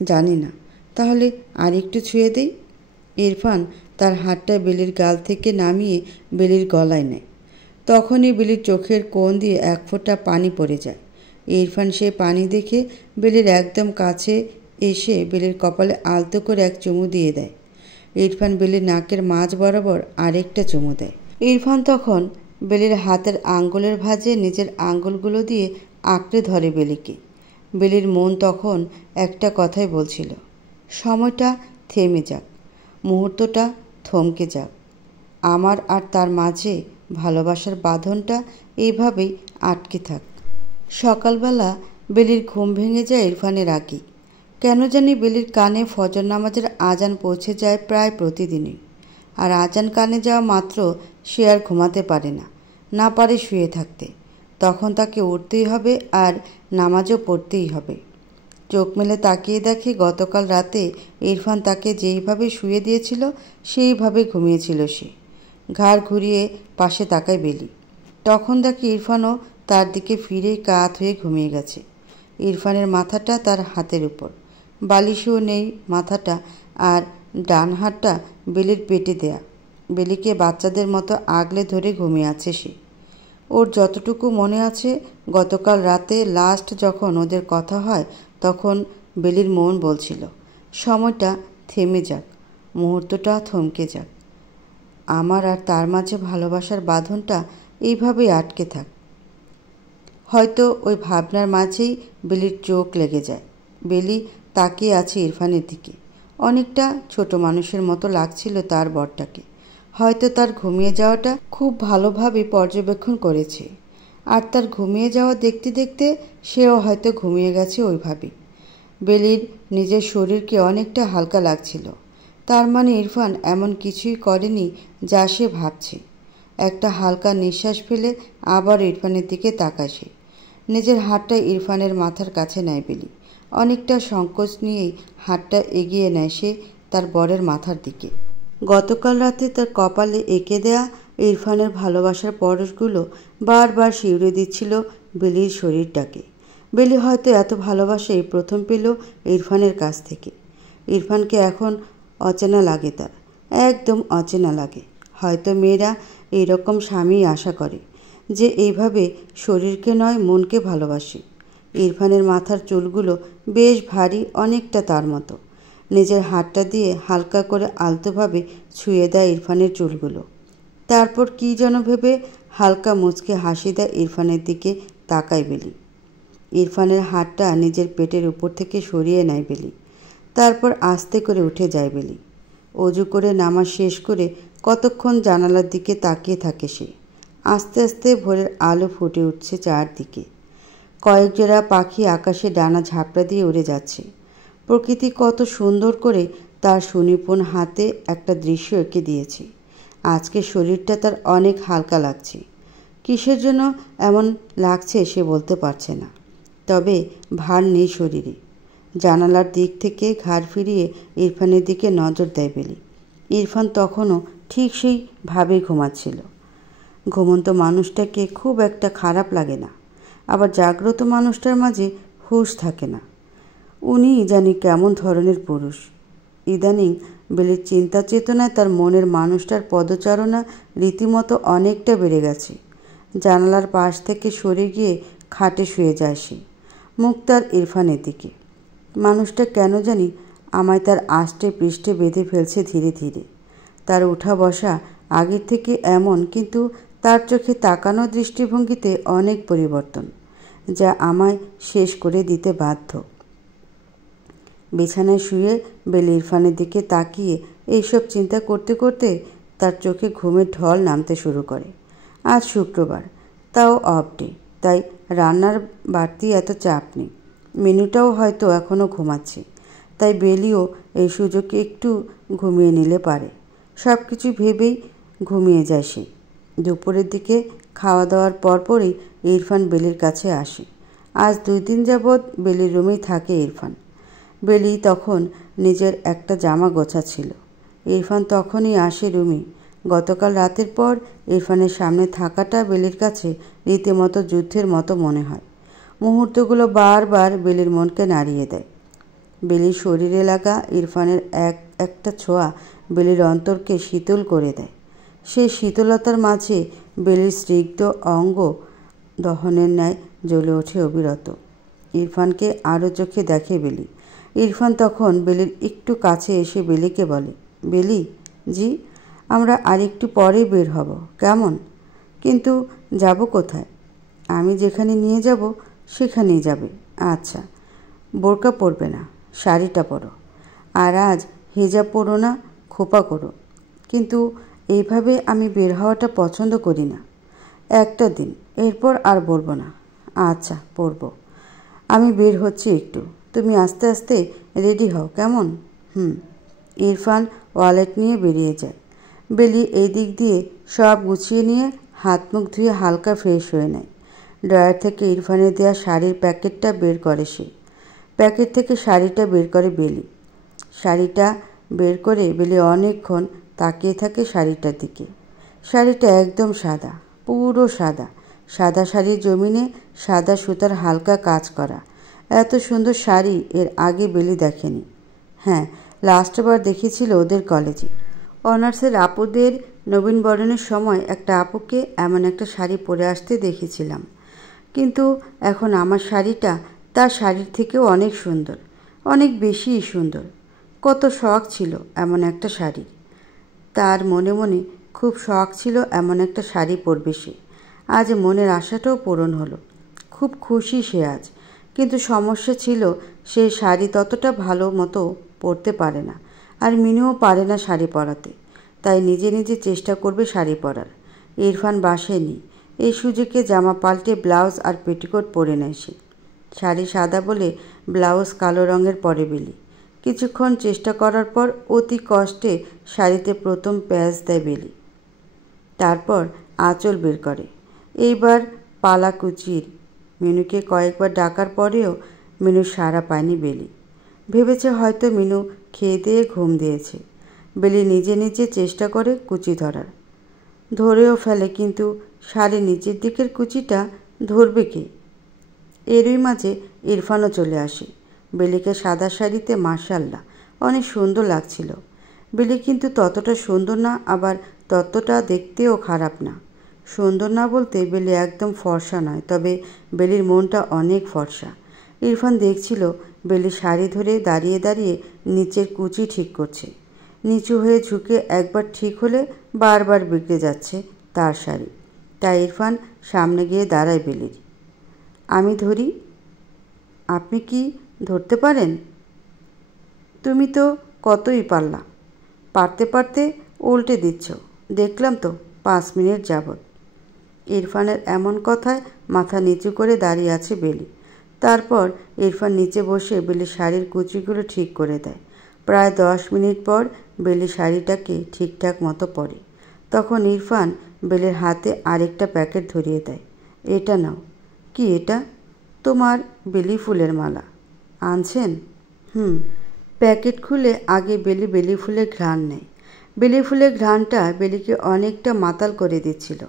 জানি না, তাহলে আর একটু ছুঁয়ে দেই। ইরফান তার হাতটা বেলির গাল থেকে নামিয়ে বেলির গলায় নেয়। তখনই বেলির চোখের কোণ দিয়ে এক ফোঁটা পানি পড়ে যায়। ইরফান সে পানি দেখে বেলির একদম কাছে এসে বেলির কপালে আলতো করে এক চুমু দিয়ে দেয়। ইরফান বেলির নাকের মাঝ বরাবর আরেকটা চুমু দেয়। ইরফান তখন বেলির হাতের আঙ্গুলের ভাঁজে নিজের আঙ্গুলগুলো দিয়ে আঁকড়ে ধরে বেলিকে। বেলির মন তখন একটা কথাই বলছিল, সময়টা থেমে যাক, মুহূর্তটা থমকে যাক। আমার আর তার মাঝে ভালোবাসার বাঁধনটা এইভাবেই আটকে থাক। সকালবেলা বেলির ঘুম ভেঙে যায় ইরফানের আগেই। কেন জানি বেলির কানে ফজর নামাজের আজান পৌঁছে যায় প্রায় প্রতিদিনই। আর আজান কানে যাওয়া মাত্র সে আর ঘুমাতে পারে না পারে শুয়ে থাকতে। তখন তাকে উঠতেই হবে আর নামাজও পড়তেই হবে। চোখ মেলে তাকিয়ে দেখে গতকাল রাতে ইরফান তাকে যেইভাবে শুয়ে দিয়েছিল সেইভাবে ঘুমিয়েছিল সে। ঘাড় ঘুরিয়ে পাশে তাকায় বেলি। তখন দেখে ইরফানও তার দিকে ফিরেই কাত হয়ে ঘুমিয়ে গেছে। ইরফানের মাথাটা তার হাতের উপর, বালিশও নেই মাথাটা, আর ডান হাতটা বেলির পেটে দেয়া। বেলিকে বাচ্চাদের মতো আগলে ধরে ঘুমিয়ে আছে সে। ওর যতটুকু মনে আছে, গতকাল রাতে লাস্ট যখন ওদের কথা হয় তখন বেলির মন বলছিল, সময়টা থেমে যাক, মুহূর্তটা থমকে যাক। আমার আর তার মাঝে ভালোবাসার বাঁধনটা এইভাবেই আটকে থাক। হয়তো ওই ভাবনার মাঝেই বেলির চোখ লেগে যায়। বেলি তাকিয়ে আছে ইরফানের দিকে। অনেকটা ছোট মানুষের মতো লাগছিল তার বরটাকে। হয়তো তার ঘুমিয়ে যাওয়াটা খুব ভালোভাবে পর্যবেক্ষণ করেছে, আর তার ঘুমিয়ে যাওয়া দেখতে দেখতে সেও হয়তো ঘুমিয়ে গেছে ওইভাবে। বেলির নিজের শরীরকে অনেকটা হালকা লাগছিল। তার মানে ইরফান এমন কিছুই করেনি যা সে ভাবছে। একটা হালকা নিঃশ্বাস ফেলে আবার ইরফানের দিকে তাকায় সে। নিজের হাতটা ইরফানের মাথার কাছে নেয় বেলি। অনেকটা সংকোচ নিয়েই হাতটা এগিয়ে নেয় সে তার বরের মাথার দিকে। গতকাল রাতে তার কপালে এঁকে দেয়া ইরফানের ভালোবাসার পরশগুলো বারবার শিউরে দিচ্ছিল বেলির শরীরটাকে। বেলি হয়তো এত ভালোবাসা এই প্রথম পেল ইরফানের কাছ থেকে। ইরফানকে এখন অচেনা লাগে, তার একদম অচেনা লাগে। হয়তো মেয়েরা এইরকম স্বামী আশা করে যে এইভাবে শরীরকে নয় মনকে ভালোবাসে। ইরফানের মাথার চুলগুলো বেশ ভারী, অনেকটা তার মতো। নিজের হাতটা দিয়ে হালকা করে আলতোভাবে ছুঁয়ে দেয় ইরফানের চুলগুলো। তারপর কী যেন ভেবে হালকা মুচকে হাসি দেয় ইরফানের দিকে তাকায় বেলি। ইরফানের হাতটা নিজের পেটের উপর থেকে সরিয়ে নেয় বেলি। তারপর আস্তে করে উঠে যায় বেলি। অজু করে নামাজ শেষ করে কতক্ষণ জানালার দিকে তাকিয়ে থাকে সে। আস্তে আস্তে ভোরের আলো ফুটে উঠছে চারদিকে। কয়েক জোড়া পাখি আকাশে ডানা ঝাপড়া দিয়ে উড়ে যাচ্ছে। প্রকৃতি কত সুন্দর করে তার সুনিপুণ হাতে একটা দৃশ্য এঁকে দিয়েছে। আজকে শরীরটা তার অনেক হালকা লাগছে। কিসের জন্য এমন লাগছে সে বলতে পারছে না, তবে ভার নেই শরীরে। জানালার দিক থেকে ঘাড় ফিরিয়ে ইরফানের দিকে নজর দেয় বেলি। ইরফান তখনও ঠিক সেইভাবেই ঘুমাচ্ছিল। ঘুমন্ত মানুষটাকে খুব একটা খারাপ লাগে না, আবার জাগ্রত মানুষটার মাঝে হুঁশ থাকে না। উনিই জানি কেমন ধরনের পুরুষ। ইদানিং বেলির চিন্তা চেতনায় তার মনের মানুষটার পদচারণা রীতিমতো অনেকটা বেড়ে গেছে। জানালার পাশ থেকে সরে গিয়ে খাটে শুয়ে যায় সে, মুখ তার ইরফানের দিকে। মানুষটা কেন জানি আমায় তার আষ্টে পৃষ্ঠে বেঁধে ফেলছে ধীরে ধীরে। তার উঠা বসা আগের থেকে এমন, কিন্তু তার চোখে তাকানো দৃষ্টিভঙ্গিতে অনেক পরিবর্তন, যা আমায় শেষ করে দিতে বাধ্য। বিছানায় শুয়ে বেলি ইরফানের দিকে তাকিয়ে এইসব চিন্তা করতে করতে তার চোখে ঘুমের ঢল নামতে শুরু করে। আজ শুক্রবার, তাও অফ ডে, তাই রান্নার বাড়তি এত চাপ নেই। মেনুটাও হয়তো এখনও ঘুমাচ্ছে, তাই বেলিও এই সুযোগে একটু ঘুমিয়ে নিলে পারে। সব কিছু ভেবেই ঘুমিয়ে যায় সে। দুপুরের দিকে খাওয়া দাওয়ার পরপরই ইরফান বেলির কাছে আসে। আজ 2 দিন যাবৎ বেলির রুমেই থাকে ইরফান। বেলি তখন নিজের একটা জামা গোছাচ্ছিল। ইরফান তখনই আসে রুমে। গতকাল রাতের পর ইরফানের সামনে থাকাটা বেলির কাছে রীতিমতো যুদ্ধের মতো মনে হয়। মুহূর্তগুলো বারবার বেলির মনকে নাড়িয়ে দেয়। বেলির শরীরে লাগা ইরফানের একটা ছোঁয়া বেলির অন্তরকে শীতল করে দেয়। সেই শীতলতার মাঝে বেলির স্নিগ্ধ অঙ্গ দহনের ন্যায় জ্বলে ওঠে অবিরত। ইরফানকে আরও চোখে দেখে বেলি। ইরফান তখন বেলির একটু কাছে এসে বেলিকে বলে, বেলি জি, আমরা আরেকটু পরে বের হব, কেমন? কিন্তু যাব কোথায়? আমি যেখানে নিয়ে যাব সেখানেই যাবে। আচ্ছা, বোরকা পরবে না, শাড়িটা পরো। আর আজ হিজাব পরো না, খোপা করো। কিন্তু এইভাবে আমি বের হওয়াটা পছন্দ করি না। একটা দিন, এরপর আর বলবো না। আচ্ছা, পরবো। আমি বের হচ্ছি একটু, তুমি আস্তে আস্তে রেডি হও, কেমন? ইরফান ওয়ালেট নিয়ে বেরিয়ে যায়। বেলি এই দিক দিয়ে সব গুছিয়ে নিয়ে হাত মুখ ধুয়ে হালকা ফ্রেশ হয়ে নেয়। ড্রয়ার থেকে ইরফানের দেওয়া শাড়ির প্যাকেটটা বের করে সে। প্যাকেট থেকে শাড়িটা বের করে বেলি। শাড়িটা বের করে বেলি অনেকক্ষণ তাকিয়ে থাকে শাড়িটার দিকে। শাড়িটা একদম সাদা, পুরো সাদা। সাদা শাড়ির জমিনে সাদা সুতার হালকা কাজ করা। এত সুন্দর শাড়ি এর আগে বেলি দেখেনি। হ্যাঁ, লাস্টবার দেখেছিল ওদের কলেজে। অনার্সের আপুদের নবীনবরণের সময় একটা আপুকে এমন একটা শাড়ি পরে আসতে দেখেছিলাম। কিন্তু এখন আমার শাড়িটা তার শাড়ির থেকেও অনেক সুন্দর, অনেক বেশিই সুন্দর। কত শখ ছিল এমন একটা শাড়ি। তার মনে মনে খুব শখ ছিল এমন একটা শাড়ি পরবে সে। আজ মনের আশাটাও পূরণ হলো। খুব খুশি সে আজ। কিন্তু সমস্যা ছিল সে শাড়ি ততটা ভালো মতো পরতে পারে না, আর মিনুও পারে না শাড়ি পরাতে। তাই নিজে নিজে চেষ্টা করবে শাড়ি পরার। ইরফান বাসায় নেই। এই সুযোগে জামা পাল্টে ব্লাউজ আর পেটিকোট পরে নেয় সে। শাড়ি সাদা বলে ব্লাউজ কালো রঙের পরে বেলি। কিছুক্ষণ চেষ্টা করার পর অতি কষ্টে শাড়িতে প্রথম প্যাঁচ দেয় বেলি। তারপর আঁচল বের করে। এইবার পালা কুচির। মিনুকে কয়েকবার ডাকার পরেও মিনু সাড়া পায়নি বেলি। ভেবেছে হয়তো মিনু খেয়ে দিয়ে ঘুম দিয়েছে। বেলি নিজে নিজে চেষ্টা করে কুচি ধরার। ধরেও ফেলে, কিন্তু শাড়ির নিচের দিকের কুচিটা ধরবে কে? এরই মাঝে ইরফানও চলে আসে। বেলিকে সাদা শাড়িতে মাশাআল্লাহ অনেক সুন্দর লাগছিল। বেলি কিন্তু ততটা সুন্দর না, আবার ততটা দেখতেও খারাপ না। সুন্দর না বলতে বেলি একদম ফর্সা নয়, তবে বেলির মনটা অনেক ফর্সা। ইরফান দেখছিল বেলি শাড়ি ধরে দাঁড়িয়ে দাঁড়িয়ে নিচের কুচি ঠিক করছে। নিচু হয়ে ঝুঁকে একবার ঠিক হলে বারবার বিগড়ে যাচ্ছে তার শাড়ি। তাই ইরফান সামনে গিয়ে দাঁড়ায় বেলির। আমি ধরি, আপনি কি ধরতে পারেন? তুমি তো কতই পারলা, পারতে পারতে উল্টে দিচ্ছ, দেখলাম তো 5 মিনিট যাবৎ। ইরফানের এমন কথায় মাথা নিচু করে দাঁড়িয়ে আছে বেলি। তারপর ইরফান নিচে বসে বেলির শাড়ির কুচিগুলো ঠিক করে দেয়। প্রায় 10 মিনিট পর বেলি শাড়িটাকে ঠিকঠাক মতো পরে। তখন ইরফান বেলির হাতে আরেকটা প্যাকেট ধরিয়ে দেয়। এটা নাও। কি এটা? তোমার বেলি ফুলের মালা। আনছেন? প্যাকেট খুলে আগে বেলি বেলি ফুলের ঘ্রাণ নেয়। বেলি ফুলের ঘ্রাণটা বেলিকে অনেকটা মাতাল করে দিচ্ছিল,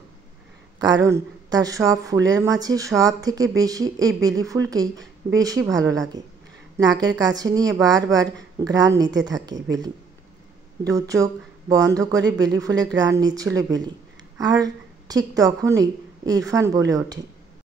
কারণ তার সব ফুলের মাঝে সব থেকে বেশি এই বেলি ফুলকেই বেশি ভালো লাগে। নাকের কাছে নিয়ে বারবার ঘ্রাণ নিতে থাকে বেলি। দু চোখ বন্ধ করে বেলি ফুলের ঘ্রাণ নিচ্ছিল বেলি। আর ঠিক তখনই ইরফান বলে ওঠে,